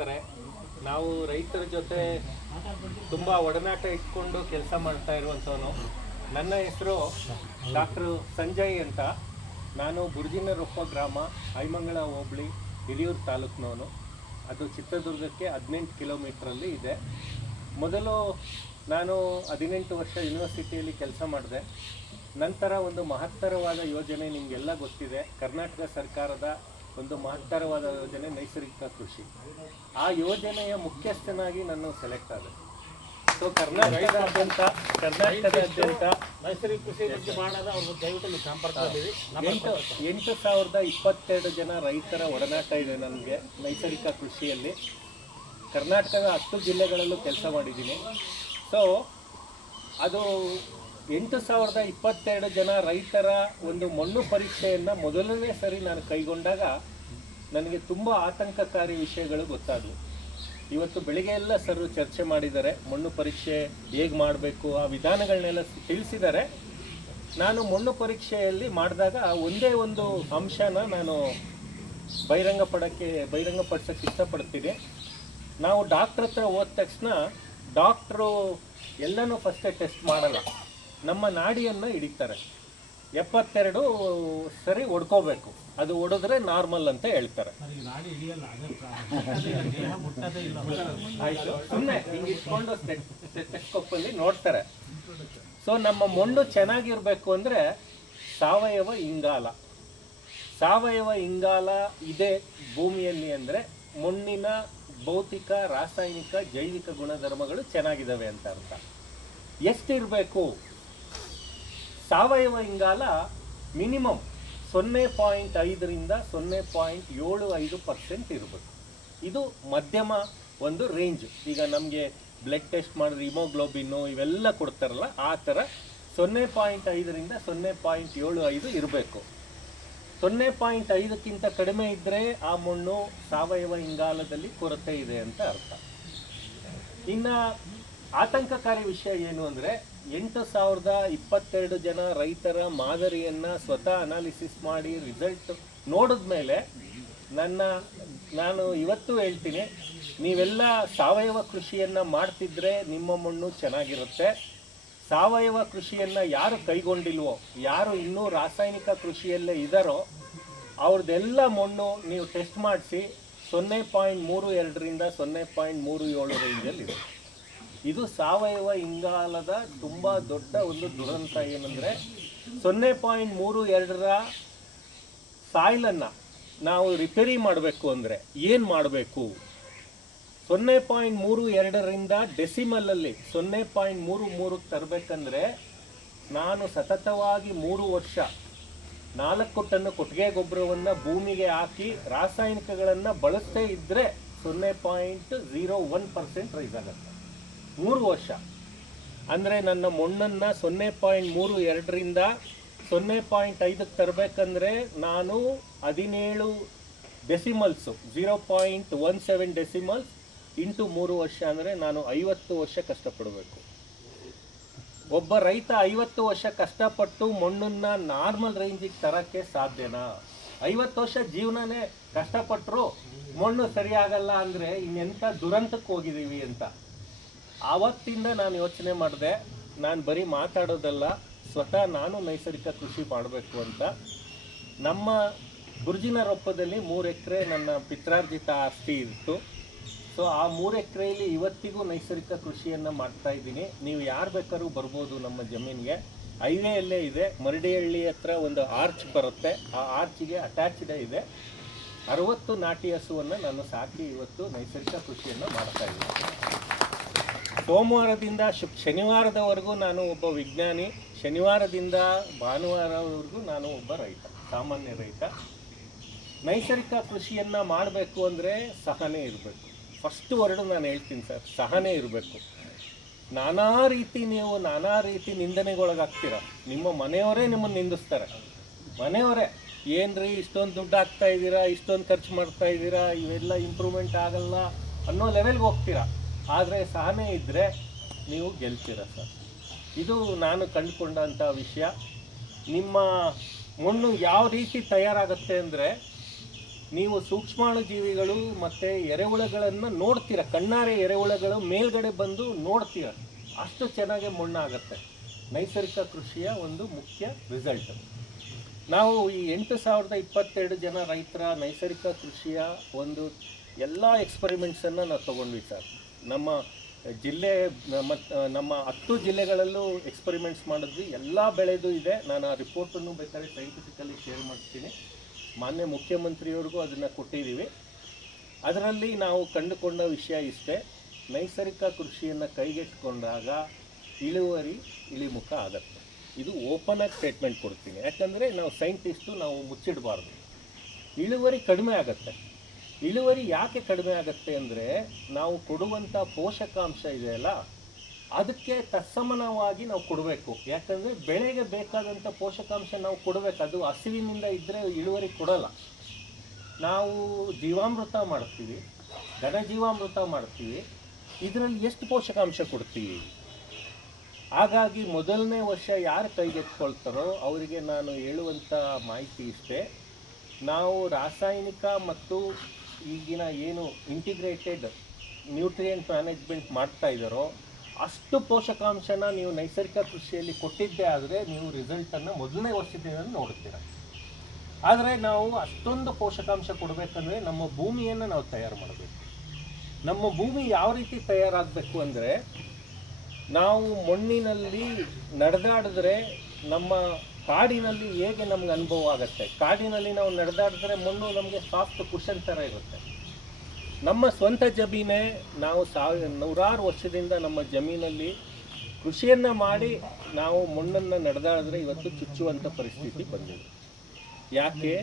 ಮಾಡ್ತಾರೆ. ನಾವು ರೈತರ ಜೊತೆ ತುಂಬ ಒಡನಾಟ ಇಟ್ಕೊಂಡು ಕೆಲಸ ಮಾಡ್ತಾ ಇರುವಂಥವನು. ನನ್ನ ಹೆಸರು ಡಾಕ್ಟ್ರು ಸಂಜಯ್ ಅಂತ. ನಾನು ಬುರ್ಜಿನರೊಪ್ಪ ಗ್ರಾಮ, ಐಮಂಗಳ ಹೋಬಳಿ, ಹಿರಿಯೂರು ತಾಲೂಕಿನವನು. ಅದು ಚಿತ್ರದುರ್ಗಕ್ಕೆ 18 ಕಿಲೋಮೀಟ್ರಲ್ಲಿ ಇದೆ. ಮೊದಲು ನಾನು 18 ವರ್ಷ ಯೂನಿವರ್ಸಿಟಿಯಲ್ಲಿ ಕೆಲಸ ಮಾಡಿದೆ. ನಂತರ ಒಂದು ಮಹತ್ತರವಾದ ಯೋಜನೆ ನಿಮಗೆಲ್ಲ ಗೊತ್ತಿದೆ, ಕರ್ನಾಟಕ ಸರ್ಕಾರದ ಒಂದು ಮಹತ್ತರವಾದ ಯೋಜನೆ ನೈಸರ್ಗಿಕ ಕೃಷಿ. ಆ ಯೋಜನೆಯ ಮುಖ್ಯಸ್ಥನಾಗಿ ನಾನು ಸೆಲೆಕ್ಟ್ ಆದೆ. ಸೊ ಕರ್ನಾಟಕದಾದ್ಯಂತ ನೈಸರ್ಗಿಕ ಕೃಷಿ ಬಗ್ಗೆ ಮಾಡೋದು ಅವ್ರ ದಯವಿಟ್ಟು ಸಂಪರ್ಕದಲ್ಲಿ 8,022 ಜನ ರೈತರ ಒಡನಾಟ ಇದೆ ನನಗೆ ನೈಸರ್ಗಿಕ ಕೃಷಿಯಲ್ಲಿ. ಕರ್ನಾಟಕದ 10 ಜಿಲ್ಲೆಗಳಲ್ಲೂ ಕೆಲಸ ಮಾಡಿದ್ದೀನಿ. ಸೊ ಅದು 8,022 ಜನ ರೈತರ ಒಂದು ಮಣ್ಣು ಪರೀಕ್ಷೆಯನ್ನು ಮೊದಲನೇ ಸರಿ ನಾನು ಕೈಗೊಂಡಾಗ ನನಗೆ ತುಂಬ ಆತಂಕಕಾರಿ ವಿಷಯಗಳು ಗೊತ್ತಾದವು. ಇವತ್ತು ಬೆಳಿಗ್ಗೆ ಎಲ್ಲ ಸರ್ ಚರ್ಚೆ ಮಾಡಿದ್ದಾರೆ, ಮಣ್ಣು ಪರೀಕ್ಷೆ ಹೇಗೆ ಮಾಡಬೇಕು ಆ ವಿಧಾನಗಳನ್ನೆಲ್ಲ ತಿಳಿಸಿದ್ದಾರೆ. ನಾನು ಮಣ್ಣು ಪರೀಕ್ಷೆಯಲ್ಲಿ ಮಾಡಿದಾಗ ಒಂದೇ ಒಂದು ಅಂಶನ ನಾನು ಬಹಿರಂಗಪಡಿಸೋಕ್ಕೆ ಇಷ್ಟಪಡ್ತೀನಿ. ನಾವು ಡಾಕ್ಟ್ರ್ ಹತ್ರ ಹೋದ ತಕ್ಷಣ ಡಾಕ್ಟ್ರು ಎಲ್ಲನೂ ಫಸ್ಟೇ ಟೆಸ್ಟ್ ಮಾಡಲ್ಲ, ನಮ್ಮ ನಾಡಿಯನ್ನು ಹಿಡಿತಾರೆ. 72 ಸರಿ ಹೊಡ್ಕೋಬೇಕು, ಅದು ಹೊಡೆದ್ರೆ ನಾರ್ಮಲ್ ಅಂತ ಹೇಳ್ತಾರೆ. ಆಯಿತು, ಸುಮ್ಮನೆ ಹಿಂಗೆ ಇಟ್ಕೊಂಡು ಸ್ಟೆಥೋಸ್ಕೋಪಲ್ಲಿ ನೋಡ್ತಾರೆ. ಸೊ ನಮ್ಮ ಮಣ್ಣು ಚೆನ್ನಾಗಿರಬೇಕು ಅಂದರೆ ಸಾವಯವ ಇಂಗಾಲ ಇದೆ ಭೂಮಿಯಲ್ಲಿ ಅಂದರೆ ಮಣ್ಣಿನ ಭೌತಿಕ, ರಾಸಾಯನಿಕ, ಜೈವಿಕ ಗುಣಧರ್ಮಗಳು ಚೆನ್ನಾಗಿದ್ದಾವೆ ಅಂತ ಅರ್ಥ. ಎಷ್ಟಿರಬೇಕು? ಸಾವಯವ ಇಂಗಾಲ ಮಿನಿಮಮ್ 0.5ರಿಂದ 0.75% ಇರಬೇಕು. ಇದು ಮಧ್ಯಮ ಒಂದು ರೇಂಜ್. ಈಗ ನಮಗೆ ಬ್ಲಡ್ ಟೆಸ್ಟ್ ಮಾಡಿದ್ರೆ ಹಿಮೋಗ್ಲೋಬಿನ್ನು ಇವೆಲ್ಲ ಕೊಡ್ತಾರಲ್ಲ, ಆ ಥರ 0.5ರಿಂದ 0.75 ಇರಬೇಕು. 0.5ಕ್ಕಿಂತ ಕಡಿಮೆ ಇದ್ದರೆ ಆ ಮಣ್ಣು ಸಾವಯವ ಇಂಗಾಲದಲ್ಲಿ ಕೊರತೆ ಇದೆ ಅಂತ ಅರ್ಥ. ಇನ್ನು ಆತಂಕಕಾರಿ ವಿಷಯ ಏನು ಅಂದರೆ 8,022 ಜನ ರೈತರ ಮಾದರಿಯನ್ನು ಸ್ವತಃ ಅನಾಲಿಸಿಸ್ ಮಾಡಿ ರಿಸಲ್ಟ್ ನೋಡಿದ ಮೇಲೆ ನಾನು ಇವತ್ತು ಹೇಳ್ತೀನಿ, ನೀವೆಲ್ಲ ಸಾವಯವ ಕೃಷಿಯನ್ನು ಮಾಡ್ತಿದ್ರೆ ನಿಮ್ಮ ಮಣ್ಣು ಚೆನ್ನಾಗಿರುತ್ತೆ. ಸಾವಯವ ಕೃಷಿಯನ್ನು ಯಾರು ಕೈಗೊಂಡಿಲ್ವೋ, ಯಾರು ಇನ್ನೂ ರಾಸಾಯನಿಕ ಕೃಷಿಯಲ್ಲೇ ಇದ್ದಾರೋ ಅವ್ರದ್ದೆಲ್ಲ ಮಣ್ಣು ನೀವು ಟೆಸ್ಟ್ ಮಾಡಿಸಿ 0.32ರಿಂದ 0.37 ರೇಂಜಲ್ಲಿದೆ. ಇದು ಸಾವಯವ ಇಂಗಾಲದ ತುಂಬ ದೊಡ್ಡ ಒಂದು ದುರಂತ. ಏನಂದರೆ 0.32ರ ಸಾಯಿಲನ್ನು ನಾವು ರಿಪೇರಿ ಮಾಡಬೇಕು ಅಂದರೆ ಏನು ಮಾಡಬೇಕು? 0.32ರಿಂದ ಡೆಸಿಮಲಲ್ಲಿ 0.33ಕ್ಕೆ ತರಬೇಕಂದ್ರೆ ನಾನು ಸತತವಾಗಿ 3 ವರ್ಷ 4 ಟನ್ ಕೊಟ್ಟಿಗೆ ಗೊಬ್ಬರವನ್ನು ಭೂಮಿಗೆ ಹಾಕಿ ರಾಸಾಯನಿಕಗಳನ್ನು ಬಳಸದೇ ಇದ್ದರೆ 0.01% ರೈಸ್ ಆಗುತ್ತೆ. 3 ವರ್ಷ ಅಂದರೆ ನನ್ನ ಮಣ್ಣನ್ನು 0.32ರಿಂದ 0.5ಕ್ಕೆ ತರಬೇಕಂದ್ರೆ ನಾನು 17 ಡೆಸಿಮಲ್ಸು 0.17 ಡೆಸಿಮಲ್ಸ್ ಇಂಟು 3 ವರ್ಷ ಅಂದರೆ ನಾನು 50 ವರ್ಷ ಕಷ್ಟಪಡಬೇಕು. ಒಬ್ಬ ರೈತ 50 ವರ್ಷ ಕಷ್ಟಪಟ್ಟು ಮಣ್ಣನ್ನು ನಾರ್ಮಲ್ ರೇಂಜಿಗೆ ತರೋಕ್ಕೆ ಸಾಧ್ಯನಾ? 50 ವರ್ಷ ಜೀವನನೇ ಕಷ್ಟಪಟ್ಟರು ಮಣ್ಣು ಸರಿಯಾಗಲ್ಲ ಅಂದರೆ ಇನ್ನೆಂಥ ದುರಂತಕ್ಕೆ ಹೋಗಿದ್ದೀವಿ ಅಂತ. ಆವತ್ತಿಂದ ನಾನು ಯೋಚನೆ ಮಾಡಿದೆ, ನಾನು ಬರೀ ಮಾತಾಡೋದಲ್ಲ, ಸ್ವತಃ ನಾನು ನೈಸರ್ಗಿಕ ಕೃಷಿ ಮಾಡಬೇಕು ಅಂತ. ನಮ್ಮ ಬುರ್ಜಿನರೊಪ್ಪದಲ್ಲಿ 3 ಎಕರೆ ನನ್ನ ಪಿತ್ರಾರ್ಜಿತ ಆಸ್ತಿ ಇತ್ತು. ಸೊ ಆ 3 ಎಕರೆಯಲ್ಲಿ ಇವತ್ತಿಗೂ ನೈಸರ್ಗಿಕ ಕೃಷಿಯನ್ನು ಮಾಡ್ತಾ ಇದ್ದೀನಿ. ನೀವು ಯಾರು ಬೇಕಾದ್ರೂ ಬರ್ಬೋದು ನಮ್ಮ ಜಮೀನಿಗೆ. ಹೈವೇಯಲ್ಲೇ ಇದೆ, ಮರಡಿಹಳ್ಳಿ ಹತ್ರ ಒಂದು ಆರ್ಚ್ ಬರುತ್ತೆ, ಆ ಆರ್ಚಿಗೆ ಅಟ್ಯಾಚ್ಡ್ ಇದೆ. 60 ನಾಟಿ ಹಸುವನ್ನು ನಾನು ಸಾಕಿ ಇವತ್ತು ನೈಸರ್ಗಿಕ ಕೃಷಿಯನ್ನು ಮಾಡ್ತಾ ಇದ್ದೀನಿ. ಸೋಮವಾರದಿಂದ ಶನಿವಾರದವರೆಗೂ ನಾನು ಒಬ್ಬ ವಿಜ್ಞಾನಿ, ಶನಿವಾರದಿಂದ ಭಾನುವಾರವರೆಗೂ ನಾನು ಒಬ್ಬ ರೈತ, ಸಾಮಾನ್ಯ ರೈತ. ನೈಸರ್ಗಿಕ ಕೃಷಿಯನ್ನು ಮಾಡಬೇಕು ಅಂದರೆ ಸಹನೆ ಇರಬೇಕು. ಫಸ್ಟ್ ವರ್ಡು ನಾನು ಹೇಳ್ತೀನಿ ಸರ್, ಸಹನೆ ಇರಬೇಕು. ನಾನಾ ರೀತಿ ನಿಂದನೆಗೊಳಗಾಗ್ತೀರ. ನಿಮ್ಮ ಮನೆಯವರೇ ನಿಮ್ಮನ್ನು ನಿಂದಿಸ್ತಾರೆ. ಮನೆಯವರೇ, ಏನ್ರಿ ಇಷ್ಟೊಂದು ದುಡ್ಡು ಹಾಕ್ತಾ ಇದ್ದೀರಾ, ಇಷ್ಟೊಂದು ಖರ್ಚು ಮಾಡ್ತಾ ಇದ್ದೀರಾ, ಇವೆಲ್ಲ ಇಂಪ್ರೂವ್ಮೆಂಟ್ ಆಗಲ್ಲ ಅನ್ನೋ ಲೆವೆಲ್ಗೆ ಹೋಗ್ತೀರಾ. ಆದರೆ ಸಹನೆ ಇದ್ದರೆ ನೀವು ಗೆಲ್ತೀರ ಸರ್. ಇದು ನಾನು ಕಂಡುಕೊಂಡಂಥ ವಿಷಯ. ನಿಮ್ಮ ಮಣ್ಣು ಯಾವ ರೀತಿ ತಯಾರಾಗುತ್ತೆ ಅಂದರೆ ನೀವು ಸೂಕ್ಷ್ಮಾಣು ಜೀವಿಗಳು ಮತ್ತು ಎರೆಹುಳಗಳನ್ನು ನೋಡ್ತೀರ, ಕಣ್ಣಾರೆ ಎರೆಹುಳಗಳು ಮೇಲ್ಗಡೆ ಬಂದು ನೋಡ್ತೀರ, ಅಷ್ಟು ಚೆನ್ನಾಗಿ ಮಣ್ಣಾಗತ್ತೆ. ನೈಸರ್ಗಿಕ ಕೃಷಿಯ ಒಂದು ಮುಖ್ಯ ರಿಸಲ್ಟ್. ನಾವು ಈ 8,022 ಜನ ರೈತರ ನೈಸರ್ಗಿಕ ಕೃಷಿಯ ಒಂದು ಎಲ್ಲ ಎಕ್ಸ್ಪರಿಮೆಂಟ್ಸನ್ನು ನಾವು ತೊಗೊಂಡ್ವಿ ಸರ್. ನಮ್ಮ ಜಿಲ್ಲೆ ನಮ್ಮ 10 ಜಿಲ್ಲೆಗಳಲ್ಲೂ ಎಕ್ಸ್ಪರಿಮೆಂಟ್ಸ್ ಮಾಡಿದ್ವಿ. ಎಲ್ಲ ಬೆಳೆದು ಇದೆ. ನಾನು ಆ ರಿಪೋರ್ಟನ್ನು ಬೇಕಾದ್ರೆ ಸೈಂಟಿಫಿಕಲಿ ಶೇರ್ ಮಾಡ್ತೀನಿ. ಮಾನ್ಯ ಮುಖ್ಯಮಂತ್ರಿಯವ್ರಿಗೂ ಅದನ್ನು ಕೊಟ್ಟಿದ್ದೀವಿ. ಅದರಲ್ಲಿ ನಾವು ಕಂಡುಕೊಂಡ ವಿಷಯ ಇಷ್ಟೇ: ನೈಸರ್ಗಿಕ ಕೃಷಿಯನ್ನು ಕೈಗೆತ್ತಿಕೊಂಡಾಗ ಇಳುವರಿ ಇಳಿಮುಖ ಆಗುತ್ತೆ. ಇದು ಓಪನ್ ಆಗಿ ಸ್ಟೇಟ್ಮೆಂಟ್ ಕೊಡ್ತೀನಿ, ಯಾಕಂದರೆ ನಾವು ಸೈಂಟಿಸ್ಟು, ನಾವು ಮುಚ್ಚಿಡಬಾರ್ದು. ಇಳುವರಿ ಕಡಿಮೆ ಆಗುತ್ತೆ. ಇಳುವರಿ ಯಾಕೆ ಕಡಿಮೆ ಆಗುತ್ತೆ ಅಂದರೆ, ನಾವು ಕೊಡುವಂಥ ಪೋಷಕಾಂಶ ಇದೆಯಲ್ಲ, ಅದಕ್ಕೆ ತತ್ಸಮಾನವಾಗಿ ನಾವು ಕೊಡಬೇಕು. ಯಾಕಂದರೆ ಬೆಳೆಗೆ ಬೇಕಾದಂಥ ಪೋಷಕಾಂಶ ನಾವು ಕೊಡಬೇಕು. ಅದು ಹಸಿವಿನಿಂದ ಇದ್ದರೆ ಇಳುವರಿ ಕೊಡೋಲ್ಲ. ನಾವು ಜೀವಾಮೃತ ಮಾಡ್ತೀವಿ, ಘನ ಜೀವಾಮೃತ ಮಾಡ್ತೀವಿ, ಇದರಲ್ಲಿ ಎಷ್ಟು ಪೋಷಕಾಂಶ ಕೊಡ್ತೀವಿ? ಹಾಗಾಗಿ ಮೊದಲನೇ ವರ್ಷ ಯಾರು ಕೈಗೆತ್ಕೊಳ್ತಾರೋ ಅವರಿಗೆ ನಾನು ಹೇಳುವಂಥ ಮಾಹಿತಿ ಇಷ್ಟೇ: ನಾವು ರಾಸಾಯನಿಕ ಮತ್ತು ಈಗಿನ ಏನು ಇಂಟಿಗ್ರೇಟೆಡ್ ನ್ಯೂಟ್ರಿಯೆಂಟ್ ಮ್ಯಾನೇಜ್ಮೆಂಟ್ ಮಾಡ್ತಾ ಇದ್ದಾರೋ ಅಷ್ಟು ಪೋಷಕಾಂಶನ ನೀವು ನೈಸರ್ಗಿಕ ಕೃಷಿಯಲ್ಲಿ ಕೊಟ್ಟಿದ್ದೇ ಆದರೆ ನೀವು ರಿಸಲ್ಟನ್ನು ಮೊದಲನೇ ವರ್ಷದಿಂದ ನೋಡ್ತೀರ. ಆದರೆ ನಾವು ಅಷ್ಟೊಂದು ಪೋಷಕಾಂಶ ಕೊಡಬೇಕಂದ್ರೆ ನಮ್ಮ ಭೂಮಿಯನ್ನು ನಾವು ತಯಾರು ಮಾಡಬೇಕು. ನಮ್ಮ ಭೂಮಿ ಯಾವ ರೀತಿ ತಯಾರಾಗಬೇಕು ಅಂದರೆ, ನಾವು ಮಣ್ಣಿನಲ್ಲಿ ನಡೆದಾಡಿದ್ರೆ ನಮ್ಮ ಕಾಡಿನಲ್ಲಿ ಹೇಗೆ ನಮ್ಗೆ ಅನುಭವ ಆಗುತ್ತೆ. ಕಾಡಿನಲ್ಲಿ ನಾವು ನಡೆದಾಡಿದ್ರೆ ಮಣ್ಣು ನಮಗೆ ಸಾಫ್ಟ್ ಕುಷನ್ ಥರ ಇರುತ್ತೆ. ನಮ್ಮ ಸ್ವಂತ ಜಮೀನೇ, ನಾವು ನೂರಾರು ವರ್ಷದಿಂದ ನಮ್ಮ ಜಮೀನಲ್ಲಿ ಕೃಷಿಯನ್ನು ಮಾಡಿ ನಾವು ಮಣ್ಣನ್ನು ನಡೆದಾಡಿದ್ರೆ ಇವತ್ತು ಚುಚ್ಚುವಂಥ ಪರಿಸ್ಥಿತಿ ಬಂದಿದೆ. ಯಾಕೆ?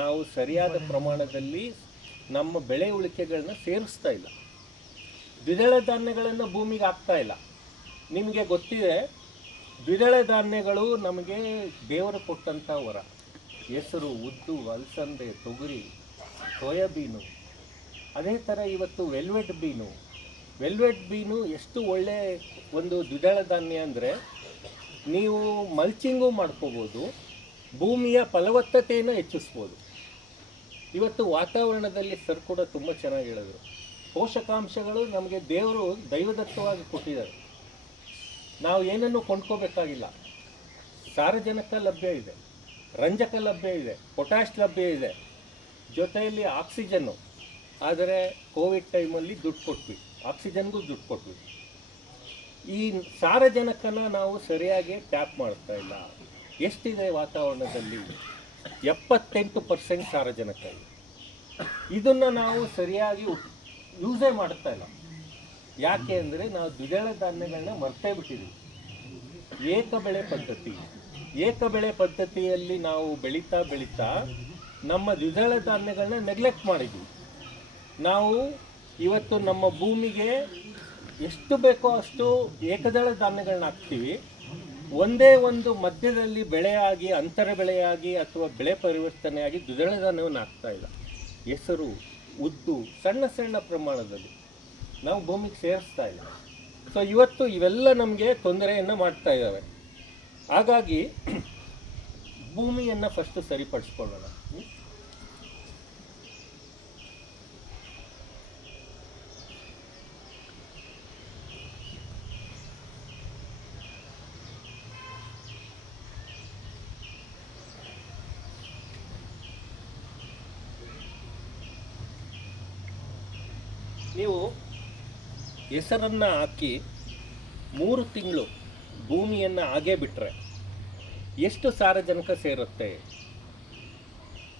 ನಾವು ಸರಿಯಾದ ಪ್ರಮಾಣದಲ್ಲಿ ನಮ್ಮ ಬೆಳೆ ಉಳಿಕೆಗಳನ್ನ ಸೇರಿಸ್ತಾ ಇಲ್ಲ. ದ್ವಿದಳ ಧಾನ್ಯಗಳನ್ನು ಭೂಮಿಗೆ ಹಾಕ್ತಾ ಇಲ್ಲ. ನಿಮಗೆ ಗೊತ್ತಿದೆ, ದ್ವಿದಳ ಧಾನ್ಯಗಳು ನಮಗೆ ದೇವರು ಕೊಟ್ಟಂಥ ವರ. ಹೆಸರು, ಉದ್ದು, ಅಲಸಂದೆ, ತೊಗರಿ, ಸೋಯಾಬೀನು, ಅದೇ ಥರ ಇವತ್ತು ವೆಲ್ವೆಟ್ ಬೀನು ಎಷ್ಟು ಒಳ್ಳೆ ಒಂದು ದ್ವಿದಳ ಧಾನ್ಯ ಅಂದರೆ, ನೀವು ಮಲ್ಚಿಂಗು ಮಾಡ್ಕೋಬೋದು, ಭೂಮಿಯ ಫಲವತ್ತತೆಯನ್ನು ಹೆಚ್ಚಿಸ್ಬೋದು. ಇವತ್ತು ವಾತಾವರಣದಲ್ಲಿ ಸರ್ ಕೂಡ ತುಂಬ ಚೆನ್ನಾಗಿ ಹೇಳಿದ್ರು, ಪೋಷಕಾಂಶಗಳು ನಮಗೆ ದೇವರು ದೈವದತ್ತವಾಗಿ ಕೊಟ್ಟಿದ್ದಾರೆ. ನಾವು ಏನನ್ನು ಕೊಂಡ್ಕೋಬೇಕಾಗಿಲ್ಲ. ಸಾರಜನಕ ಲಭ್ಯ ಇದೆ, ರಂಜಕ ಲಭ್ಯ ಇದೆ, ಪೊಟ್ಯಾಶ್ ಲಭ್ಯ ಇದೆ, ಜೊತೆಯಲ್ಲಿ ಆಕ್ಸಿಜನ್ನು. ಆದರೆ ಕೋವಿಡ್ ಟೈಮಲ್ಲಿ ದುಡ್ಡು ಕೊಟ್ವಿ, ಆಕ್ಸಿಜನ್ಗೂ ದುಡ್ಡು ಕೊಟ್ವಿ. ಈ ಸಾರಜನಕನ ನಾವು ಸರಿಯಾಗಿ ಟ್ಯಾಪ್ ಮಾಡ್ತಾ ಇಲ್ಲ. ಎಷ್ಟಿದೆ ವಾತಾವರಣದಲ್ಲಿ? 78% ಸಾರಜನಕ ಇದೆ. ಇದನ್ನು ನಾವು ಸರಿಯಾಗಿ ಯೂಸೇ ಮಾಡ್ತಾ ಇಲ್ಲ. ಯಾಕೆ ಅಂದರೆ ನಾವು ದ್ವಿದಳ ಧಾನ್ಯಗಳನ್ನ ಮರ್ತೇ ಬಿಟ್ಟಿದ್ದೀವಿ. ಏಕಬೆಳೆ ಪದ್ಧತಿಯಲ್ಲಿ ನಾವು ಬೆಳೀತಾ ನಮ್ಮ ದ್ವಿದಳ ಧಾನ್ಯಗಳನ್ನ ನೆಗ್ಲೆಕ್ಟ್ ಮಾಡಿದ್ವಿ. ನಾವು ಇವತ್ತು ನಮ್ಮ ಭೂಮಿಗೆ ಎಷ್ಟು ಬೇಕೋ ಅಷ್ಟು ಏಕದಳ ಧಾನ್ಯಗಳನ್ನ ಹಾಕ್ತೀವಿ. ಒಂದೇ ಒಂದು ಮಧ್ಯದಲ್ಲಿ ಬೆಳೆಯಾಗಿ, ಅಂತರ ಬೆಳೆಯಾಗಿ ಅಥವಾ ಬೆಳೆ ಪರಿವರ್ತನೆಯಾಗಿ ದ್ವಿದಳ ಧಾನ್ಯವನ್ನು ಹಾಕ್ತಾ ಇಲ್ಲ. ಹೆಸರು, ಉದ್ದು ಸಣ್ಣ ಸಣ್ಣ ಪ್ರಮಾಣದಲ್ಲಿ ನಾವು ಭೂಮಿಗೆ ಸೇರಿಸ್ತಾ ಇಲ್ಲ. ಸೊ ಇವತ್ತು ಇವೆಲ್ಲ ನಮಗೆ ತೊಂದರೆಯನ್ನು ಮಾಡ್ತಾ ಇದ್ದಾವೆ. ಹಾಗಾಗಿ ಭೂಮಿಯನ್ನು ಫಸ್ಟು ಸರಿಪಡಿಸ್ಕೊಳ್ಳೋಣ. ನೀವು ಹೆಸರನ್ನು ಹಾಕಿ 3 ತಿಂಗಳು ಭೂಮಿಯನ್ನು ಹಾಗೇ ಬಿಟ್ಟರೆ ಎಷ್ಟು ಸಾರಜನಕ ಸೇರುತ್ತೆ?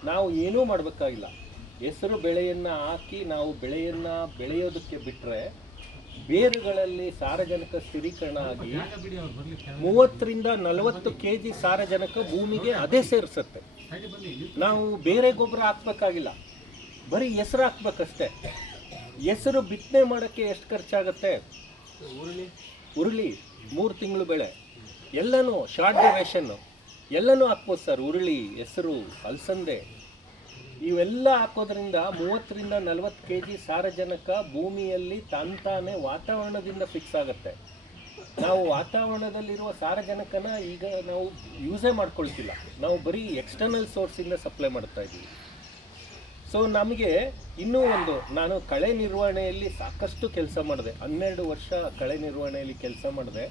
ನಾವು ಏನೂ ಮಾಡಬೇಕಾಗಿಲ್ಲ. ಹೆಸರು ಬೆಳೆಯನ್ನು ಹಾಕಿ ನಾವು ಬೆಳೆಯನ್ನು ಬೆಳೆಯೋದಕ್ಕೆ ಬಿಟ್ಟರೆ ಬೇರುಗಳಲ್ಲಿ ಸಾರಜನಕ ಸ್ಥಿರೀಕರಣ ಆಗಿ 30ರಿಂದ 40 kg ಸಾರಜನಕ ಭೂಮಿಗೆ ಅದೇ ಸೇರಿಸುತ್ತೆ. ನಾವು ಬೇರೆ ಗೊಬ್ಬರ ಹಾಕ್ಬೇಕಾಗಿಲ್ಲ, ಬರೀ ಹೆಸರು ಹಾಕ್ಬೇಕಷ್ಟೆ. ಹೆಸರು ಬಿತ್ತನೆ ಮಾಡೋಕ್ಕೆ ಎಷ್ಟು ಖರ್ಚಾಗುತ್ತೆ? ಉರುಳಿ 3 ತಿಂಗಳು ಬೆಳೆ, ಎಲ್ಲನೂ ಶಾರ್ಟ್ ಡ್ಯೂರೇಷನ್ನು ಎಲ್ಲನೂ ಹಾಕ್ಬೋದು ಸರ್. ಉರುಳಿ, ಹೆಸರು, ಅಲಸಂದೆ ಇವೆಲ್ಲ ಹಾಕೋದ್ರಿಂದ 30ರಿಂದ 40 kg ಸಾರಜನಕ ಭೂಮಿಯಲ್ಲಿ ತಾನೇ ವಾತಾವರಣದಿಂದ ಫಿಕ್ಸ್ ಆಗುತ್ತೆ. ನಾವು ವಾತಾವರಣದಲ್ಲಿರುವ ಸಾರಜನಕನ ಈಗ ನಾವು ಯೂಸೇ ಮಾಡ್ಕೊಳ್ತಿಲ್ಲ. ನಾವು ಬರೀ ಎಕ್ಸ್ಟರ್ನಲ್ ಸೋರ್ಸಿಂದ ಸಪ್ಲೈ ಮಾಡ್ತಾ ಇದ್ದೀವಿ. ಸೊ ನಮಗೆ ಇನ್ನೂ ಒಂದು, ನಾನು ಕಳೆ ನಿರ್ವಹಣೆಯಲ್ಲಿ ಸಾಕಷ್ಟು ಕೆಲಸ ಮಾಡಿದೆ, 12 ವರ್ಷ ಕಳೆ ನಿರ್ವಹಣೆಯಲ್ಲಿ ಕೆಲಸ ಮಾಡಿದೆ.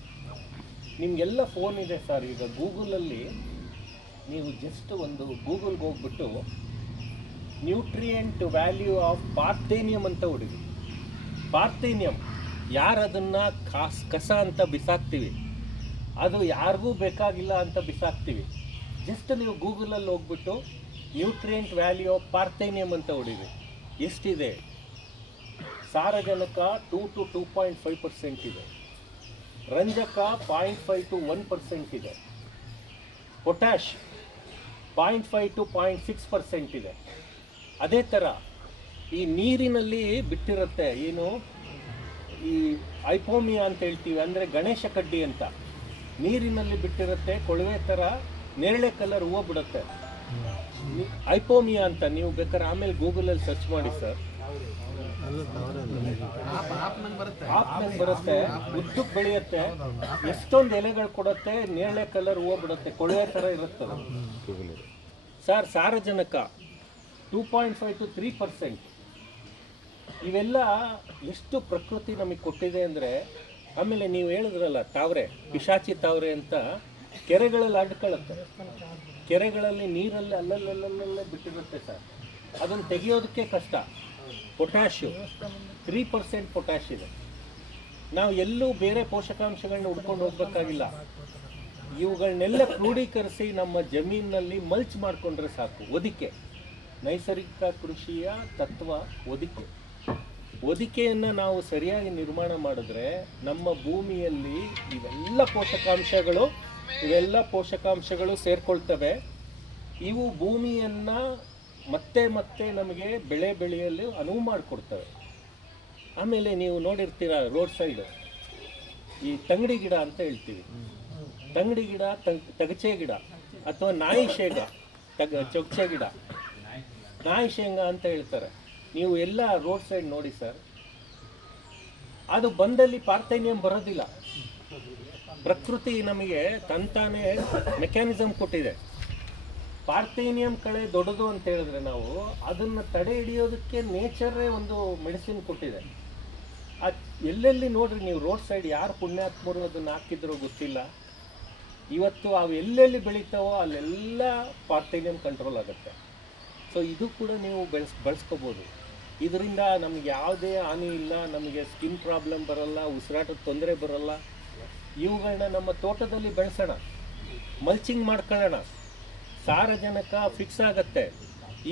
ನಿಮಗೆಲ್ಲ ಫೋನ್ ಇದೆ ಸರ್. ಈಗ ಗೂಗಲಲ್ಲಿ ನೀವು ಜಸ್ಟ್ ಒಂದು ಗೂಗಲ್ಗೆ ಹೋಗ್ಬಿಟ್ಟು ನ್ಯೂಟ್ರಿಯೆಂಟ್ ವ್ಯಾಲ್ಯೂ ಆಫ್ ಪಾರ್ಥೇನಿಯಂ ಅಂತ ಹೊಡಿರಿ. ಪಾರ್ಥೇನಿಯಂ, ಯಾರು ಅದನ್ನು ಕಸ ಅಂತ ಬಿಸಾಕ್ತೀವಿ, ಅದು ಯಾರಿಗೂ ಬೇಕಾಗಿಲ್ಲ ಅಂತ ಬಿಸಾಕ್ತೀವಿ. ಜಸ್ಟ್ ನೀವು ಗೂಗಲಲ್ಲಿ ಹೋಗ್ಬಿಟ್ಟು ನ್ಯೂಟ್ರಿಯೆಂಟ್ ವ್ಯಾಲ್ಯೂ ಆಫ್ ಪಾರ್ಥೇನಿಯಂ ಅಂತ ಹೊಡಿರಿ. ಎಷ್ಟಿದೆ? ಸಾರಜನಕ 2 to 2.5% ಇದೆ, ರಂಜಕ 0.5 to 1% ಇದೆ, ಪೊಟ್ಯಾಶ್ 0.5 to 0.6% ಇದೆ. ಅದೇ ಥರ ಈ ನೀರಿನಲ್ಲಿ ಬಿಟ್ಟಿರುತ್ತೆ, ಏನು ಈ ಐಪೋಮಿಯಾ ಅಂತ ಹೇಳ್ತೀವಿ, ಅಂದರೆ ಗಣೇಶ ಕಡ್ಡಿ ಅಂತ ನೀರಿನಲ್ಲಿ ಬಿಟ್ಟಿರುತ್ತೆ, ಕೊಳವೆ ಥರ ನೇರಳೆ ಕಲರ್ ಹೂವು ಬಿಡುತ್ತೆ, ಐಪೋಮಿಯಾ ಅಂತ. ನೀವು ಬೇಕಾದ್ರೆ ಆಮೇಲೆ ಗೂಗಲಲ್ಲಿ ಸರ್ಚ್ ಮಾಡಿ ಸರ್. ಆಪ್ನಲ್ಲಿ ಬರುತ್ತೆ, ಉದ್ದಕ್ಕೆ ಬೆಳೆಯುತ್ತೆ, ಎಷ್ಟೊಂದು ಎಲೆಗಳು ಕೊಡುತ್ತೆ, ನೇರಳೆ ಕಲರ್ ಹೂವು ಬಿಡುತ್ತೆ, ಕೊಳವೆ ಥರ ಇರುತ್ತೆ ಸರ್. ಸಾರಜನಕ 2.5 to 3%. ಇವೆಲ್ಲ ಎಷ್ಟು ಪ್ರಕೃತಿ ನಮಗೆ ಕೊಟ್ಟಿದೆ ಅಂದರೆ. ಆಮೇಲೆ ನೀವು ಹೇಳಿದ್ರಲ್ಲ ತಾವರೆ, ಪಿಶಾಚಿ ತಾವರೆ ಅಂತ ಕೆರೆಗಳಲ್ಲಿ ಅಡ್ಕೊಳ್ಳುತ್ತೆ, ಕೆರೆಗಳಲ್ಲಿ ನೀರಲ್ಲಿ ಅಲ್ಲಲ್ಲೇ ಬಿಟ್ಟಿರುತ್ತೆ ಸರ್, ಅದನ್ನು ತೆಗೆಯೋದಕ್ಕೆ ಕಷ್ಟ. ಪೊಟ್ಯಾಶು 3% ಪೊಟ್ಯಾಶ್ ಇದೆ. ನಾವು ಎಲ್ಲೂ ಬೇರೆ ಪೋಷಕಾಂಶಗಳನ್ನ ಹುಡ್ಕೊಂಡು ಹೋಗ್ಬೇಕಾಗಿಲ್ಲ, ಇವುಗಳನ್ನೆಲ್ಲ ಕ್ರೋಢೀಕರಿಸಿ ನಮ್ಮ ಜಮೀನಿನಲ್ಲಿ ಮಲ್ಚ್ ಮಾಡಿಕೊಂಡ್ರೆ ಸಾಕು. ಹೊದಿಕೆ, ನೈಸರ್ಗಿಕ ಕೃಷಿಯ ತತ್ವ ಹೊದಿಕೆ. ಹೊದಿಕೆಯನ್ನು ನಾವು ಸರಿಯಾಗಿ ನಿರ್ಮಾಣ ಮಾಡಿದ್ರೆ ನಮ್ಮ ಭೂಮಿಯಲ್ಲಿ ಇವೆಲ್ಲ ಪೋಷಕಾಂಶಗಳು ಸೇರ್ಕೊಳ್ತವೆ. ಇವು ಭೂಮಿಯನ್ನು ಮತ್ತೆ ಮತ್ತೆ ನಮಗೆ ಬೆಳೆ ಬೆಳೆಯಲು ಅನುವು ಮಾಡಿಕೊಡ್ತವೆ. ಆಮೇಲೆ ನೀವು ನೋಡಿರ್ತೀರ ರೋಡ್ ಸೈಡು ಈ ತಂಗಡಿ ಗಿಡ ಅಂತ ಹೇಳ್ತೀವಿ, ತಂಗಡಿ ಗಿಡ, ತಗಚೆ ಗಿಡ ಅಥವಾ ನಾಯಿ ಶೇಂಗ, ಚೊಚ್ಚೆ ಗಿಡ, ನಾಯಿ ಶೇಂಗ ಅಂತ ಹೇಳ್ತಾರೆ. ನೀವು ಎಲ್ಲ ರೋಡ್ ಸೈಡ್ ನೋಡಿ ಸರ್, ಅದು ಬಂದಲ್ಲಿ ಪಾರ್ಥೇನಿಯಂ ಬರೋದಿಲ್ಲ. ಪ್ರಕೃತಿ ನಮಗೆ ತಂತಾನೆ ಮೆಕ್ಯಾನಿಸಮ್ ಕೊಟ್ಟಿದೆ. ಪಾರ್ಥೇನಿಯಂ ಕಳೆ ದೊಡ್ಡದು ಅಂತ ಹೇಳಿದ್ರೆ ನಾವು ಅದನ್ನು ತಡೆ ಹಿಡಿಯೋದಕ್ಕೆ ನೇಚರೇ ಒಂದು ಮೆಡಿಸಿನ್ ಕೊಟ್ಟಿದೆ. ಎಲ್ಲೆಲ್ಲಿ ನೋಡ್ರಿ ನೀವು ರೋಡ್ ಸೈಡ್ ಯಾರು ಪುಣ್ಯಾತ್ಮರು ಅದನ್ನು ಹಾಕಿದ್ರೋ ಗೊತ್ತಿಲ್ಲ, ಇವತ್ತು ಅವು ಎಲ್ಲೆಲ್ಲಿ ಬೆಳೀತಾವೋ ಅಲ್ಲೆಲ್ಲ ಪಾರ್ಥೇನಿಯಂ ಕಂಟ್ರೋಲ್ ಆಗುತ್ತೆ. ಸೊ ಇದು ಕೂಡ ನೀವು ಬಳಸ್ಕೋಬೋದು. ಇದರಿಂದ ನಮಗೆ ಯಾವುದೇ ಹಾನಿ ಇಲ್ಲ, ನಮಗೆ ಸ್ಕಿನ್ ಪ್ರಾಬ್ಲಮ್ ಬರಲ್ಲ, ಉಸಿರಾಟದ ತೊಂದರೆ ಬರಲ್ಲ. ಇವುಗಳನ್ನ ನಮ್ಮ ತೋಟದಲ್ಲಿ ಬೆಳೆಸೋಣ, ಮಲ್ಚಿಂಗ್ ಮಾಡ್ಕೊಳ್ಳೋಣ, ಸಾರಜನಕ ಫಿಕ್ಸ್ ಆಗುತ್ತೆ,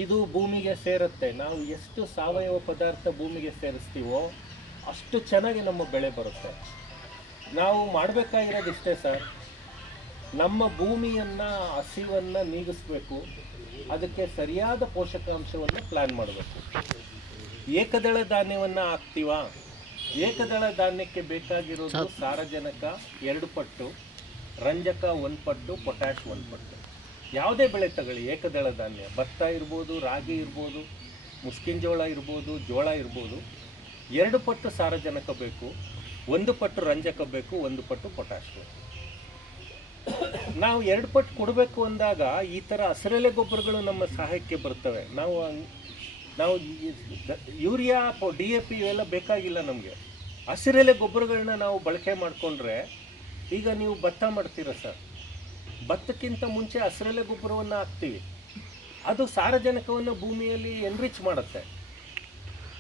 ಇದು ಭೂಮಿಗೆ ಸೇರುತ್ತೆ. ನಾವು ಎಷ್ಟು ಸಾವಯವ ಪದಾರ್ಥ ಭೂಮಿಗೆ ಸೇರಿಸ್ತೀವೋ ಅಷ್ಟು ಚೆನ್ನಾಗಿ ನಮ್ಮ ಬೆಳೆ ಬರುತ್ತೆ. ನಾವು ಮಾಡಬೇಕಾಗಿರೋದು ಇಷ್ಟೇ ಸರ್, ನಮ್ಮ ಭೂಮಿಯನ್ನು ಹಸಿವನ್ನು ನೀಗಿಸ್ಬೇಕು, ಅದಕ್ಕೆ ಸರಿಯಾದ ಪೋಷಕಾಂಶವನ್ನು ಪ್ಲ್ಯಾನ್ ಮಾಡಬೇಕು. ಏಕದಳ ಧಾನ್ಯವನ್ನು ಹಾಕ್ತೀವಾ, ಏಕದಳ ಧಾನ್ಯಕ್ಕೆ ಬೇಕಾಗಿರೋದು ಸಾರಜನಕ 2 ಪಟ್ಟು, ರಂಜಕ 1 ಪಟ್ಟು, ಪೊಟ್ಯಾಶ್ 1 ಪಟ್ಟು. ಯಾವುದೇ ಬೆಳೆ ತಗೊಳ್ಳಿ, ಏಕದಳ ಧಾನ್ಯ, ಭತ್ತ ಇರ್ಬೋದು, ರಾಗಿ ಇರ್ಬೋದು, ಮುಸ್ಕಿನ ಜೋಳ ಇರ್ಬೋದು, ಜೋಳ ಇರ್ಬೋದು, 2 ಪಟ್ಟು ಸಾರಜನಕ ಬೇಕು, 1 ಪಟ್ಟು ರಂಜಕ ಬೇಕು, 1 ಪಟ್ಟು ಪೊಟ್ಯಾಶ್ ಬೇಕು. ನಾವು 2 ಪಟ್ಟು ಕೊಡಬೇಕು ಅಂದಾಗ ಈ ಥರ ಹಸಿರೆಲೆ ಗೊಬ್ಬರಗಳು ನಮ್ಮ ಸಹಾಯಕ್ಕೆ ಬರ್ತವೆ. ನಾವು ಯೂರಿಯಾ, DAP ಇವೆಲ್ಲ ಬೇಕಾಗಿಲ್ಲ ನಮಗೆ. ಹಸಿರೆಲೆ ಗೊಬ್ಬರಗಳನ್ನ ನಾವು ಬಳಕೆ ಮಾಡಿಕೊಂಡ್ರೆ, ಈಗ ನೀವು ಭತ್ತ ಮಾಡ್ತೀರ ಸರ್, ಭತ್ತಕ್ಕಿಂತ ಮುಂಚೆ ಹಸಿರೆಲೆ ಗೊಬ್ಬರವನ್ನು ಹಾಕ್ತೀವಿ, ಅದು ಸಾರಜನಕವನ್ನು ಭೂಮಿಯಲ್ಲಿ ಎನ್ರಿಚ್ ಮಾಡುತ್ತೆ.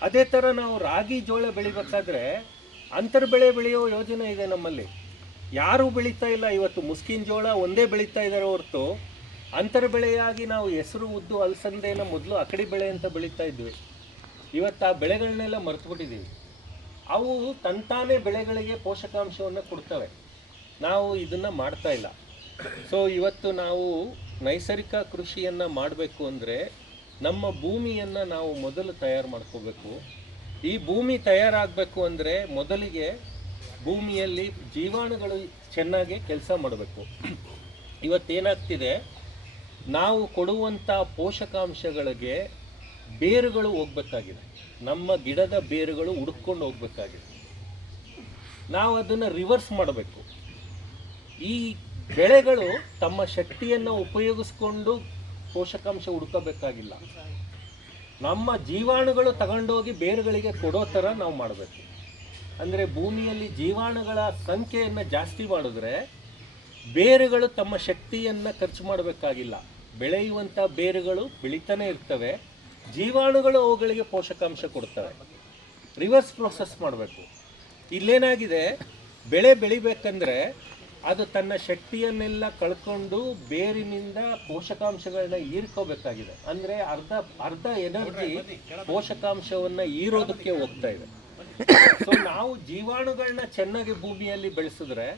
ಅದೇ ಥರ ನಾವು ರಾಗಿ ಜೋಳ ಬೆಳಿಬೇಕಾದ್ರೆ ಅಂತರ್ ಬೆಳೆ ಬೆಳೆಯೋ ಯೋಜನೆ ಇದೆ ನಮ್ಮಲ್ಲಿ. ಯಾರೂ ಬೆಳೀತಾ ಇಲ್ಲ ಇವತ್ತು, ಮುಸ್ಕಿನ ಜೋಳ ಒಂದೇ ಬೆಳೀತಾ ಇದ್ದಾರೆ ಹೊರತು ಅಂತರ ಬೆಳೆಯಾಗಿ ನಾವು ಹೆಸರು, ಉದ್ದು, ಅಲಸಂದೆನ ಮೊದಲು ಅಕಡಿ ಬೆಳೆ ಅಂತ ಬೆಳೀತಾ ಇದ್ವಿ. ಇವತ್ತು ಆ ಬೆಳೆಗಳನ್ನೆಲ್ಲ ಮರೆತುಬಿಟ್ಟಿದ್ದೀವಿ. ಅವು ತಂತಾನೇ ಬೆಳೆಗಳಿಗೆ ಪೋಷಕಾಂಶವನ್ನು ಕೊಡ್ತವೆ, ನಾವು ಇದನ್ನು ಮಾಡ್ತಾ ಇಲ್ಲ. ಸೊ ಇವತ್ತು ನಾವು ನೈಸರ್ಗಿಕ ಕೃಷಿಯನ್ನು ಮಾಡಬೇಕು ಅಂದರೆ ನಮ್ಮ ಭೂಮಿಯನ್ನು ನಾವು ಮೊದಲು ತಯಾರು ಮಾಡ್ಕೋಬೇಕು. ಈ ಭೂಮಿ ತಯಾರಾಗಬೇಕು ಅಂದರೆ ಮೊದಲಿಗೆ ಭೂಮಿಯಲ್ಲಿ ಜೀವಾಣುಗಳು ಚೆನ್ನಾಗಿ ಕೆಲಸ ಮಾಡಬೇಕು. ಇವತ್ತೇನಾಗ್ತಿದೆ, ನಾವು ಕೊಡುವಂಥ ಪೋಷಕಾಂಶಗಳಿಗೆ ಬೇರುಗಳು ಹೋಗಬೇಕಾಗಿದೆ, ನಮ್ಮ ಗಿಡದ ಬೇರುಗಳು ಹುಡುಕೊಂಡು ಹೋಗಬೇಕಾಗಿದೆ. ನಾವು ಅದನ್ನು ರಿವರ್ಸ್ ಮಾಡಬೇಕು. ಈ ಬೆಳೆಗಳು ತಮ್ಮ ಶಕ್ತಿಯನ್ನು ಉಪಯೋಗಿಸ್ಕೊಂಡು ಪೋಷಕಾಂಶ ಹುಡುಕಬೇಕಾಗಿಲ್ಲ, ನಮ್ಮ ಜೀವಾಣುಗಳು ತಗೊಂಡೋಗಿ ಬೇರುಗಳಿಗೆ ಕೊಡೋ ಥರ ನಾವು ಮಾಡಬೇಕು. ಅಂದರೆ ಭೂಮಿಯಲ್ಲಿ ಜೀವಾಣುಗಳ ಸಂಖ್ಯೆಯನ್ನು ಜಾಸ್ತಿ ಮಾಡಿದ್ರೆ ಬೇರುಗಳು ತಮ್ಮ ಶಕ್ತಿಯನ್ನು ಖರ್ಚು ಮಾಡಬೇಕಾಗಿಲ್ಲ. ಬೆಳೆಯುವಂಥ ಬೇರುಗಳು ಬೆಳೀತಾನೆ ಇರ್ತವೆ, ಜೀವಾಣುಗಳು ಅವುಗಳಿಗೆ ಪೋಷಕಾಂಶ ಕೊಡ್ತವೆ. ರಿವರ್ಸ್ ಪ್ರೋಸೆಸ್ ಮಾಡಬೇಕು. ಇಲ್ಲೇನಾಗಿದೆ, ಬೆಳೆ ಬೆಳಿಬೇಕಂದ್ರೆ ಅದು ತನ್ನ ಶಕ್ತಿಯನ್ನೆಲ್ಲ ಕಳ್ಕೊಂಡು ಬೇರಿನಿಂದ ಪೋಷಕಾಂಶಗಳನ್ನ ಹೀರ್ಕೋಬೇಕಾಗಿದೆ. ಅಂದರೆ ಅರ್ಧ ಎನರ್ಜಿ ಪೋಷಕಾಂಶವನ್ನು ಹೀರೋದಕ್ಕೆ ಹೋಗ್ತಾ ಇದೆ. ಸೊ ನಾವು ಜೀವಾಣುಗಳನ್ನ ಚೆನ್ನಾಗಿ ಭೂಮಿಯಲ್ಲಿ ಬೆಳೆಸಿದ್ರೆ